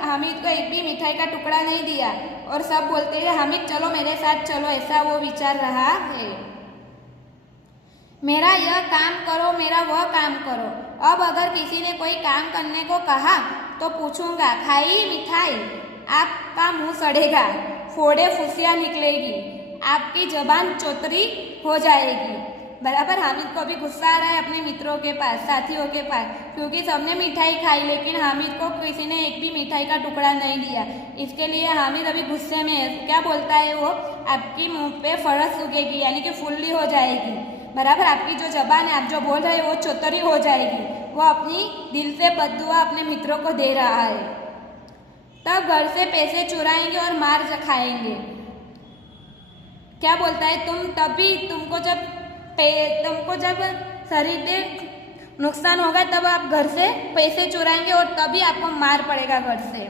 हामिद को एक भी मिठाई का टुकड़ा नहीं दिया, और सब बोलते हैं हामिद चलो मेरे साथ चलो, ऐसा वो विचार रहा है। मेरा यह काम करो, मेरा वह काम करो। अब अगर किसी ने कोई काम करने को कहा तो पूछूंगा, खाई मिठाई? आपका मुंह सड़ेगा, फोड़े फुसियाँ निकलेगी, आपकी जबान चौतरी हो जाएगी। बराबर हामिद को भी गुस्सा आ रहा है अपने मित्रों के पास, साथियों के पास, क्योंकि सबने मिठाई खाई लेकिन हामिद को किसी ने एक भी मिठाई का टुकड़ा नहीं दिया। इसके लिए हामिद अभी गुस्से में है। क्या बोलता है वो? आपकी मुंह पे फरस उगेगी, यानी कि फुल्ली हो जाएगी। बराबर आपकी जो जबान है, आप जो बोल रहे हो वो चौतरी हो जाएगी। वो अपनी दिल से बद्दुआ अपने मित्रों को दे रहा है। तब घर से पैसे चुराएंगे और मार खाएंगे। क्या बोलता है, तुमको जब शारीरिक नुकसान होगा तब आप घर से पैसे चुराएंगे और तभी आपको मार पड़ेगा घर से।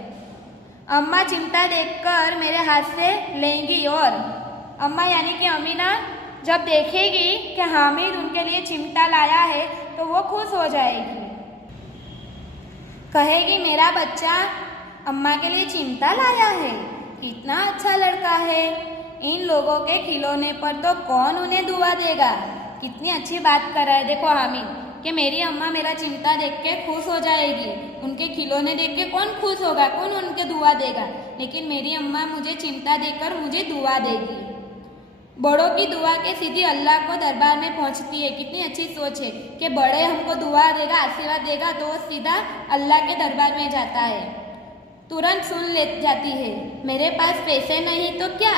अम्मा चिमटा देखकर मेरे हाथ से लेंगी और अम्मा यानी कि अमीना जब देखेगी कि हामिद उनके लिए चिमटा लाया है तो वो खुश हो जाएगी, कहेगी मेरा बच्चा अम्मा के लिए चिमटा लाया है, कितना अच्छा लड़का है। इन लोगों के खिलौने पर तो कौन उन्हें दुआ देगा। कितनी अच्छी बात कर रहा है देखो हामिद कि मेरी अम्मा मेरा चिमटा देख के खुश हो जाएगी, उनके खिलौने देख के कौन खुश होगा, कौन उनके दुआ देगा, लेकिन मेरी अम्मा मुझे चिमटा देकर मुझे दुआ देगी। बड़ों की दुआ के सीधी अल्लाह को दरबार में पहुंचती है। कितनी अच्छी सोच है कि बड़े हमको दुआ देगा, आशीर्वाद देगा तो सीधा अल्लाह के दरबार में जाता है, तुरंत सुन ले जाती है। मेरे पास पैसे नहीं तो क्या,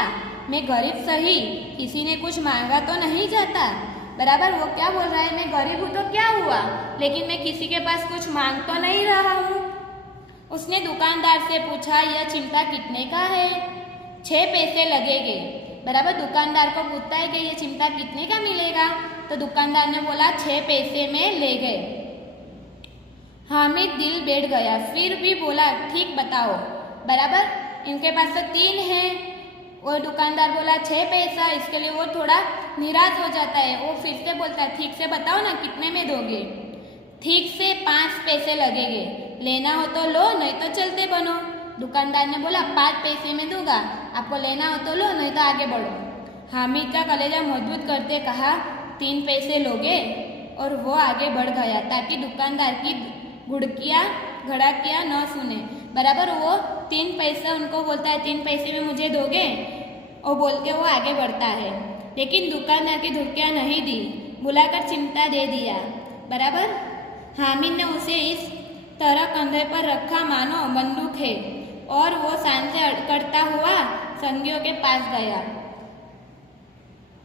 मैं गरीब सही, किसी ने कुछ मांगा तो नहीं जाता। बराबर वो क्या बोल रहा है, मैं गरीब हूँ तो क्या हुआ, लेकिन मैं किसी के पास कुछ मांग तो नहीं रहा हूँ। उसने दुकानदार से पूछा यह चिमटा कितने का है। 6 पैसे लगेंगे। बराबर दुकानदार को पूछता है कि ये चिमटा कितने का मिलेगा, तो दुकानदार ने बोला 6 पैसे में ले गए। हामिद दिल बैठ गया, फिर भी बोला ठीक बताओ। बराबर इनके पास तो 3 है, और दुकानदार बोला 6 पैसा, इसके लिए वो थोड़ा निराश हो जाता है। वो फिर से बोलता है ठीक से बताओ ना कितने में दोगे। ठीक से 5 पैसे लगेंगे, लेना हो तो लो नहीं तो चलते बनो। दुकानदार ने बोला 5 पैसे में दूंगा, आपको लेना हो तो लो नहीं तो आगे बढ़ो। हामिद का कलेजा मजबूत करते कहा 3 पैसे लोगे, और वो आगे बढ़ गया ताकि दुकानदार की घड़कियाँ न सुने। बराबर वो 3 पैसे उनको बोलता है 3 पैसे में मुझे दोगे, और बोल के वो आगे बढ़ता है, लेकिन दुकानदार की धुड़कियाँ नहीं दी, बुलाकर चिमटा दे दिया। बराबर हामिद ने उसे इस तरह कंधे पर रखा मानो बंदूक है, और वो शान से अड़कता हुआ संगियों के पास गया।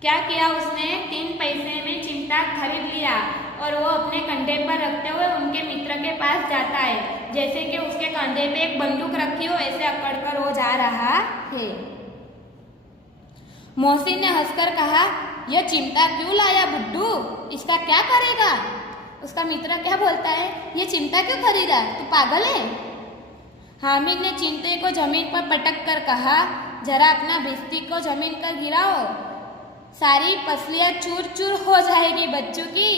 क्या किया उसने, 3 पैसे में चिमटा खरीद लिया और वो अपने कंधे पर रखते हुए उनके मित्र के पास जाता है, जैसे कि उसके कंधे पे एक बंदूक रखी हो ऐसे अकड़कर वो जा रहा है। मोहसिन ने हंसकर कहा यह चिमटा क्यों लाया बुड्ढू, इसका क्या करेगा। उसका मित्र क्या बोलता है, ये चिमटा क्यों खरीदा, तू पागल है। हामिद ने चिमटे को जमीन पर पटक कर कहा जरा अपना भिस्ती को जमीन पर गिराओ, सारी पसलियाँ चूर चूर हो जाएगी बच्चों की।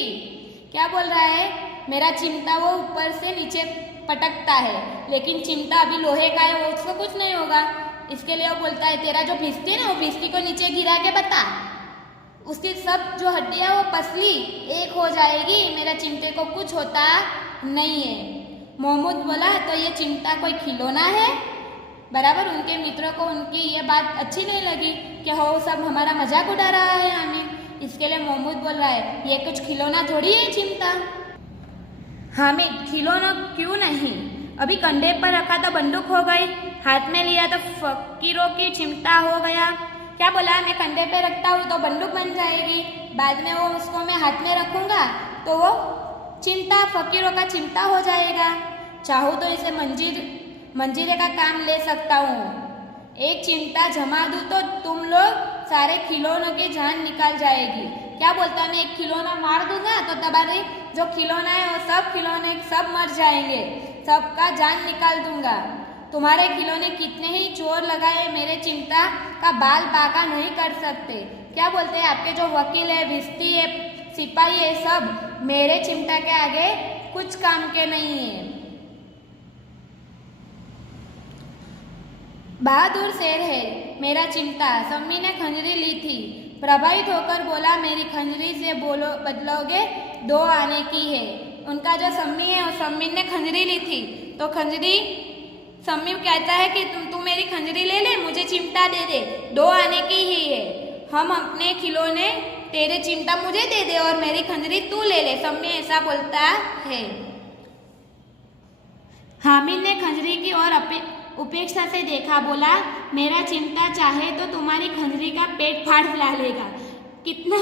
क्या बोल रहा है, मेरा चिमटा वो ऊपर से नीचे पटकता है, लेकिन चिमटा अभी लोहे का है, वो उसको कुछ नहीं होगा। इसके लिए वो बोलता है तेरा जो भिस्ती है ना, वो भिस्ती को नीचे गिरा के बता, उसकी सब जो हड्डियाँ वो पसली एक हो जाएगी, मेरा चिमटे को कुछ होता नहीं है। मोहम्मद बोला तो ये चिमटा कोई खिलौना है। बराबर उनके मित्रों को उनकी ये बात अच्छी नहीं लगी कि हो सब हमारा मजाक उड़ा रहा है हामिद। इसके लिए मोहम्मद बोल रहा है ये कुछ खिलौना थोड़ी है चिमटा। हामिद खिलौना क्यों नहीं, अभी कंधे पर रखा तो बंदूक हो गई, हाथ में लिया तो फकीरों की चिमटा हो गया। क्या बोला, मैं कंधे पे रखता हूँ तो बंदूक बन जाएगी, बाद में वो उसको मैं हाथ में रखूँगा तो वो चिमटा फकीरों का चिमटा हो जाएगा। चाहूँ तो इसे मंजीरे का काम ले सकता हूँ। एक चिमटा जमा दूँ तो तुम लोग सारे खिलौनों की जान निकाल जाएगी। क्या बोलता है, मैं एक खिलौना मार दूंगा तो तुम्हारे जो खिलौना है वो सब खिलौने सब मर जाएंगे, सबका जान निकाल दूंगा। तुम्हारे खिलौने कितने ही जोर लगाए मेरे चिमटा का बाल बांका नहीं कर सकते। क्या बोलते हैं, आपके जो वकील है, भिस्ती है, सिपाही है, सब मेरे चिमटा के आगे कुछ काम के नहीं है। बहादुर शेर है मेरा चिमटा, सम्मी ने खंजरी ली थी। प्रभावित होकर बोला मेरी खंजरी से बदलोगे 2 आने की है। उनका जो सम्मी है वो सम्मी ने खंजरी ली थी, तो खंजरी सम्मी कहता है कि तू मेरी खंजरी ले ले, मुझे चिमटा दे दे, 2 आने की ही है। हम अपने खिलौने तेरे चिमटा मुझे दे दे और मेरी खंजरी तू ले ले, सम्मी ऐसा बोलता है। हामिद ने खंजरी की ओर उपेक्षा से देखा, बोला मेरा चिमटा चाहे तो तुम्हारी खंजरी का पेट फाड़ डालेगा। कितना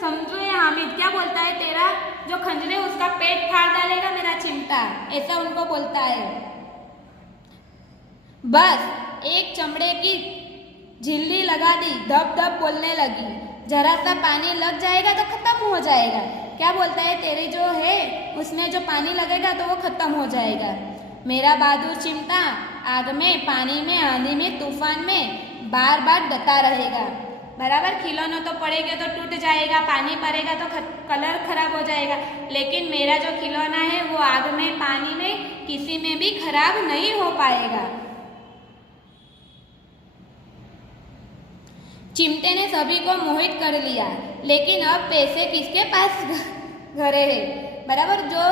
समझो है हामिद, क्या बोलता है, तेरा जो खंजरी है उसका पेट फाड़ डालेगा मेरा चिमटा, ऐसा उनको बोलता है। बस एक चमड़े की झिल्ली लगा दी, धप धप बोलने लगी। जरा सा पानी लग जाएगा तो खत्म हो जाएगा। क्या बोलता है, तेरी जो है उसमें जो पानी लगेगा तो वो खत्म हो जाएगा। मेरा बहादुर चिमटा आग में, पानी में, आंधी में, तूफान में बार बार डटा रहेगा। बराबर, खिलौना तो पड़ेगा तो टूट जाएगा, पानी पड़ेगा तो कलर खराब हो जाएगा, लेकिन मेरा जो खिलौना है वो आग में, पानी में, किसी में भी खराब नहीं हो पाएगा। चिमटे ने सभी को मोहित कर लिया, लेकिन अब पैसे किसके पास घरे है। बराबर, जो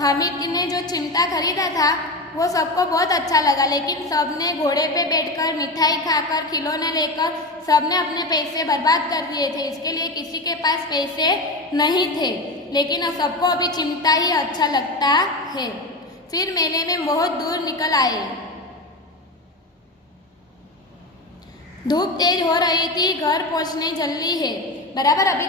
हामिद ने जो चिमटा खरीदा था वो सबको बहुत अच्छा लगा, लेकिन सबने घोड़े पे बैठकर, मिठाई खाकर, खिलौने लेकर सबने अपने पैसे बर्बाद कर दिए थे। इसके लिए किसी के पास पैसे नहीं थे, लेकिन सबको अभी चिमटा ही अच्छा लगता है। फिर मेले में बहुत दूर निकल आए। धूप तेज हो रही थी, घर पहुंचने जल्दी है। बराबर, अभी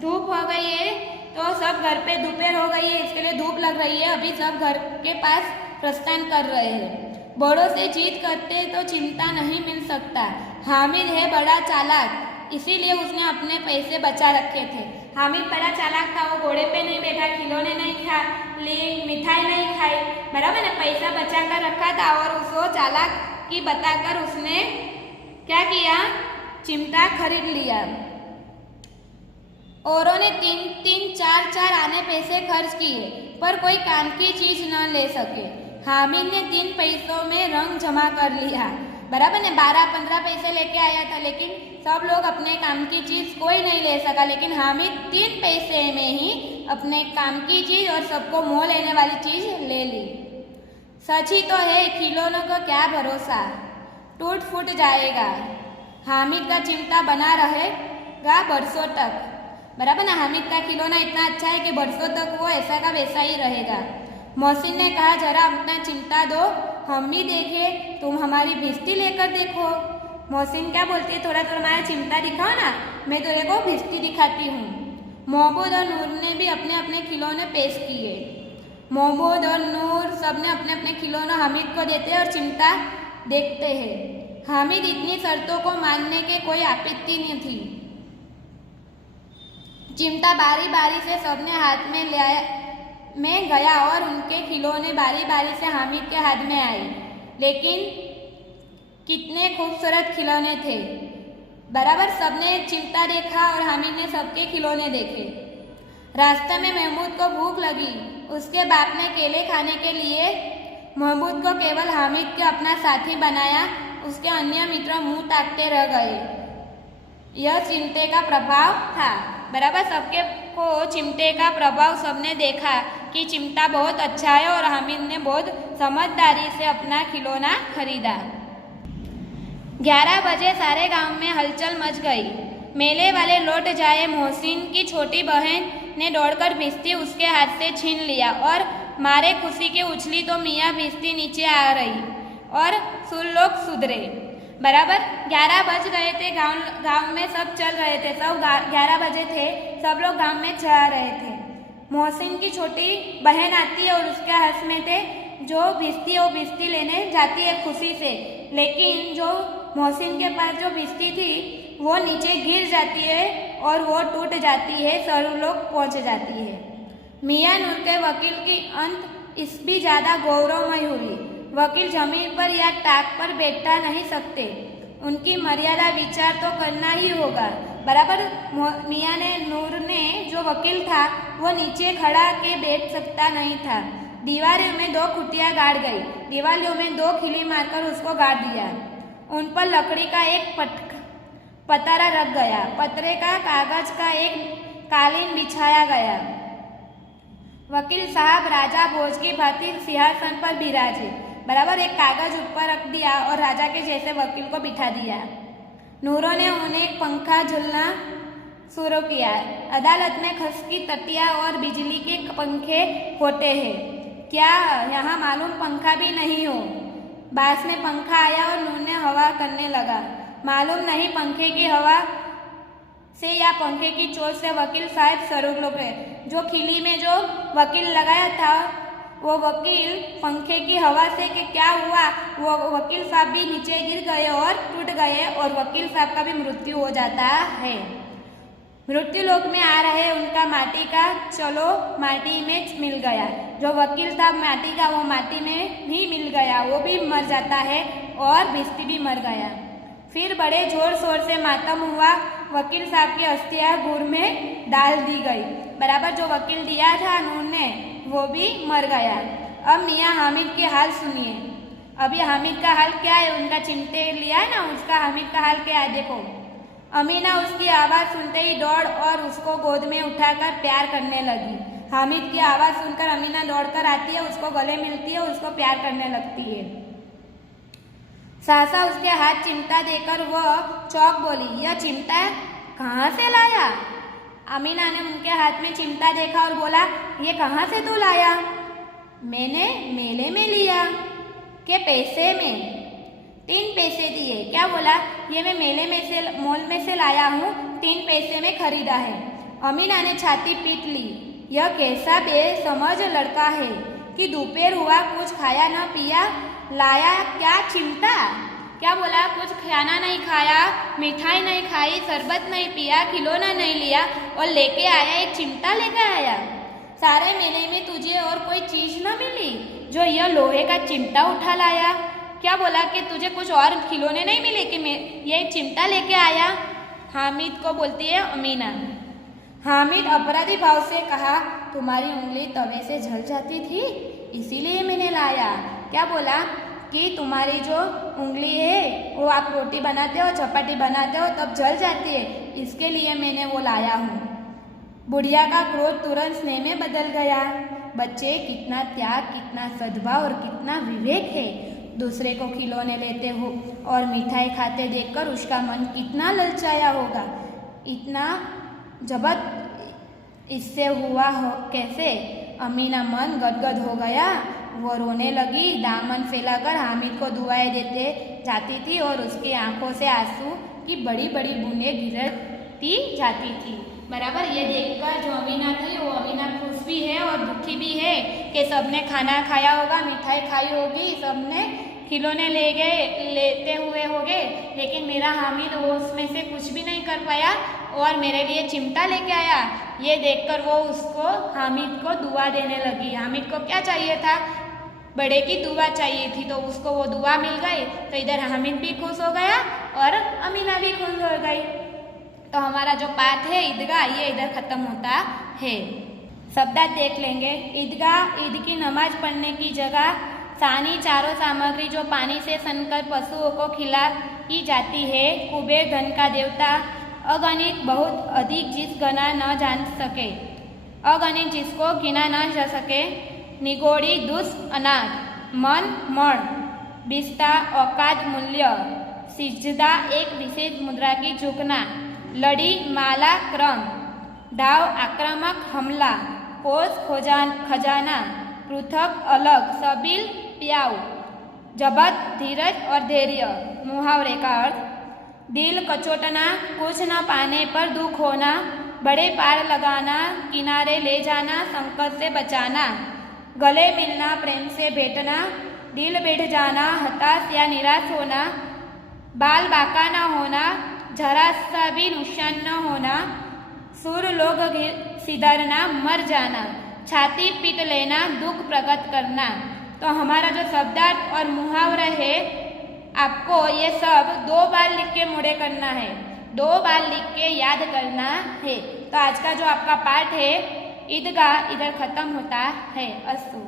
धूप हो गई है तो सब घर पे दोपहर हो गई है, इसके लिए धूप लग रही है। अभी सब घर के पास प्रस्थान कर रहे हैं। बड़ों से जीत करते तो चिमटा नहीं मिल सकता। हामिद है बड़ा चालाक, इसीलिए उसने अपने पैसे बचा रखे थे। हामिद बड़ा चालाक था, वो घोड़े पे नहीं बैठा, खिलौने नहीं खा लिए, मिठाई नहीं खाई, बराबर ना, पैसा बचा कर रखा था और उसको चालाक की बताकर उसने क्या किया, चिमटा खरीद लिया। औरों ने 3-3, 4-4 आने पैसे खर्च किए, पर कोई काम की चीज न ले सके। हामिद ने 3 पैसों में रंग जमा कर लिया। बराबर ने 12-15 पैसे लेके आया था, लेकिन सब लोग अपने काम की चीज कोई नहीं ले सका, लेकिन हामिद 3 पैसे में ही अपने काम की चीज और सबको मोह लेने वाली चीज ले ली। सच ही तो है, खिलौनों को क्या भरोसा, टूट फूट जाएगा। हामिद का चिमटा बना रहेगा बरसों तक। बराबर ना, हामिद का खिलौना इतना अच्छा है कि बरसों तक वो ऐसा का वैसा ही रहेगा। मोहसिन ने कहा, जरा अपना चिमटा दो, हम भी देखें, तुम हमारी भिस्ती लेकर देखो। मोहसिन क्या बोलती है, थोड़ा थोड़ा हमारा चिमटा दिखाओ ना, मैं तेरे को भिस्ती दिखाती हूँ। मोहम्मद और नूर ने भी अपने अपने खिलौने पेश किए। मोहम्मद और नूर सबने अपने अपने खिलौने हामिद को देते और चिमटा देखते हैं। हामिद इतनी शर्तों को मानने के कोई आपत्ति नहीं थी। चिमटा बारी बारी से सबने हाथ में गया और उनके खिलौने बारी बारी से हामिद के हाथ में आए, लेकिन कितने खूबसूरत खिलौने थे। बराबर, सबने चिमटा देखा और हामिद ने सबके खिलौने देखे। रास्ते में महमूद को भूख लगी। उसके बाप ने केले खाने के लिए महमूद को केवल हामिद के अपना साथी बनाया। उसके अन्य मित्र मुंह ताकते रह गए। यह चिमटे का प्रभाव था। बराबर, सबके को चिमटे का प्रभाव सबने देखा कि चिमटा बहुत अच्छा है और हामिद ने बहुत समझदारी से अपना खिलौना खरीदा। 11 बजे सारे गांव में हलचल मच गई। मेले वाले लौट जाए। मोहसिन की छोटी बहन ने दौड़कर भिस्ती उसके हाथ से छीन लिया और मारे खुशी के उछली तो मियाँ भिस्ती नीचे आ रही और लोग सुधरे। बराबर, 11 बज गए थे। गांव में सब चल रहे थे। सब 11 बजे थे, सब लोग गांव में जा रहे थे। मोहसिन की छोटी बहन आती है और उसके हाथ में थे जो भिस्ती लेने जाती है खुशी से, लेकिन जो मोहसिन के पास जो भिस्ती थी वो नीचे गिर जाती है और वो टूट जाती है, सब लोग पहुंच जाती है। मियाँ नूर के वकील की अंत इस भी ज़्यादा गौरवमय हुई। वकील जमीन पर या टाक पर बैठा नहीं सकते, उनकी मर्यादा विचार तो करना ही होगा। बराबर, मियाँ ने नूर ने जो वकील था वो नीचे खड़ा के बैठ सकता नहीं था। दीवारों में 2 खुटियाँ गाड़ गई। दीवारों में 2 खिली मारकर उसको गाड़ दिया। उन पर लकड़ी का एक पतारा रख गया। पतरे का कागज का एक कालीन बिछाया गया। वकील साहब राजा भोज की भांति सिंहासन पर बिराजे। बराबर, एक कागज ऊपर रख दिया और राजा के जैसे वकील को बिठा दिया। नूरों ने उन्हें एक पंखा झूलना शुरू किया। अदालत में खस की तटिया और बिजली के पंखे होते हैं, क्या यहाँ मालूम पंखा भी नहीं हो? बास में पंखा आया और नूर ने हवा करने लगा। मालूम नहीं पंखे की हवा से या पंखे की चोट से वकील साहब सरूर लोग जो खिली में जो वकील लगाया था वो वकील पंखे की हवा से कि क्या हुआ, वो वकील साहब भी नीचे गिर गए और टूट गए और वकील साहब का भी मृत्यु हो जाता है। मृत्यु लोक में आ रहे उनका माटी का चलो माटी में मिल गया। जो वकील साहब माटी का वो माटी में ही मिल गया, वो भी मर जाता है और भिस्ती भी मर गया। फिर बड़े जोर शोर से मातम हुआ। वकील साहब की अस्थियां गुड़ में डाल दी गई। बराबर जो वकील दिया था उन्होंने वो भी मर गया। अब मियाँ हामिद के हाल सुनिए। अभी हामिद का हाल क्या है, उनका चिमटे लिया है ना, उसका हामिद का हाल क्या है देखो। अमीना उसकी आवाज़ सुनते ही दौड़ और उसको गोद में उठाकर प्यार करने लगी। हामिद की आवाज़ सुनकर अमीना दौड़कर आती है, उसको गले मिलती है, उसको प्यार करने लगती है। सहसा उसके हाथ चिमटा देकर वह चौंक बोली, यह चिमटा कहाँ से लाया? अमीना ने उनके हाथ में चिमटा देखा और बोला, ये कहाँ से तू लाया? मैंने मेले में लिया। के पैसे में? 3 पैसे दिए। क्या बोला? ये मैं मेले में से मॉल में से लाया हूँ, 3 पैसे में खरीदा है। अमीना ने छाती पीट ली। यह कैसा बेसमझ लड़का है कि दोपहर हुआ कुछ खाया न पिया, लाया क्या चिमटा? क्या बोला? कुछ खाना नहीं खाया, मिठाई नहीं खाई, शरबत नहीं पिया, खिलौना नहीं लिया और लेके आया एक चिमटा लेके आया। सारे मेले में तुझे और कोई चीज न मिली जो यह लोहे का चिमटा उठा लाया? क्या बोला कि तुझे कुछ और खिलौने नहीं मिले कि मैं ये चिमटा लेके आया? हामिद को बोलती है अमीना। हामिद अपराधी भाव से कहा, तुम्हारी उंगली तवे से जल जाती थी इसीलिए मैंने लाया। क्या बोला? कि तुम्हारी जो उंगली है वो आप रोटी बनाते हो, चपाती बनाते हो तब जल जाती है, इसके लिए मैंने वो लाया हूँ। बुढ़िया का क्रोध तुरंत स्नेह में बदल गया। बच्चे, कितना त्याग, कितना सद्भाव और कितना विवेक है। दूसरे को खिलौने लेते हो और मिठाई खाते देखकर उसका मन कितना ललचाया होगा। इतना जबत इससे हुआ हो कैसे? अमीना मन गदगद हो गया। वो रोने लगी, दामन फैलाकर हामिद को दुआएं देते जाती थी और उसकी आंखों से आंसू की बड़ी बड़ी बूंदें गिरती जाती थी। बराबर ये देखकर जो अमीना थी वो अमीना खुश भी है और दुखी भी है कि सबने खाना खाया होगा, मिठाई खाई होगी, सबने खिलौने लेते हुए होंगे, लेकिन मेरा हामिद वो उसमें से कुछ भी नहीं कर पाया और मेरे लिए चिमटा लेके आया। ये देखकर वो उसको हामिद को दुआ देने लगी। हामिद को क्या चाहिए था? बड़े की दुआ चाहिए थी, तो उसको वो दुआ मिल गई। तो इधर हामिद भी खुश हो गया और अमीना भी खुश हो गई। तो हमारा जो पाठ है ईदगाह, ये इधर खत्म होता है। शब्दार्थ देख लेंगे। ईदगाह, ईद की नमाज पढ़ने की जगह। सानी, चारों सामग्री जो पानी से सनकर पशुओं को खिलाई जाती है। कुबेर, धन का देवता। अगणित, बहुत अधिक, जिस गना न जान सके। अगणित, जिसको गिना न जा सके। निगोड़ी, दुष्ट, अनाथ। मन, मण। बिस्ता, औकात, मूल्य। सिजदा, एक विशेष मुद्रा की झुकना। लड़ी, माला, क्रम। दाव, आक्रामक, हमला। कोष, खजाना। पृथक, अलग। सबील, प्याऊ। जबत, धीरज और धैर्य। मुहावरे का अर्थ। दिल कचोटना, कुछ न पाने पर दुख होना। बड़े पार लगाना, किनारे ले जाना, संकट से बचाना। गले मिलना, प्रेम से भेंटना। दिल बैठ जाना, हताश या निराश होना। बाल बांका न होना, जरा सा भी नुकसान न होना। सुर लोग सिधरना, मर जाना। छाती पीट लेना, दुख प्रकट करना। तो हमारा जो शब्दार्थ और मुहावरा है, आपको ये सब 2 बार लिख के मुड़े करना है, 2 बार लिख के याद करना है। तो आज का जो आपका पाठ है ईदगाह, इधर खत्म होता है। अस्तु।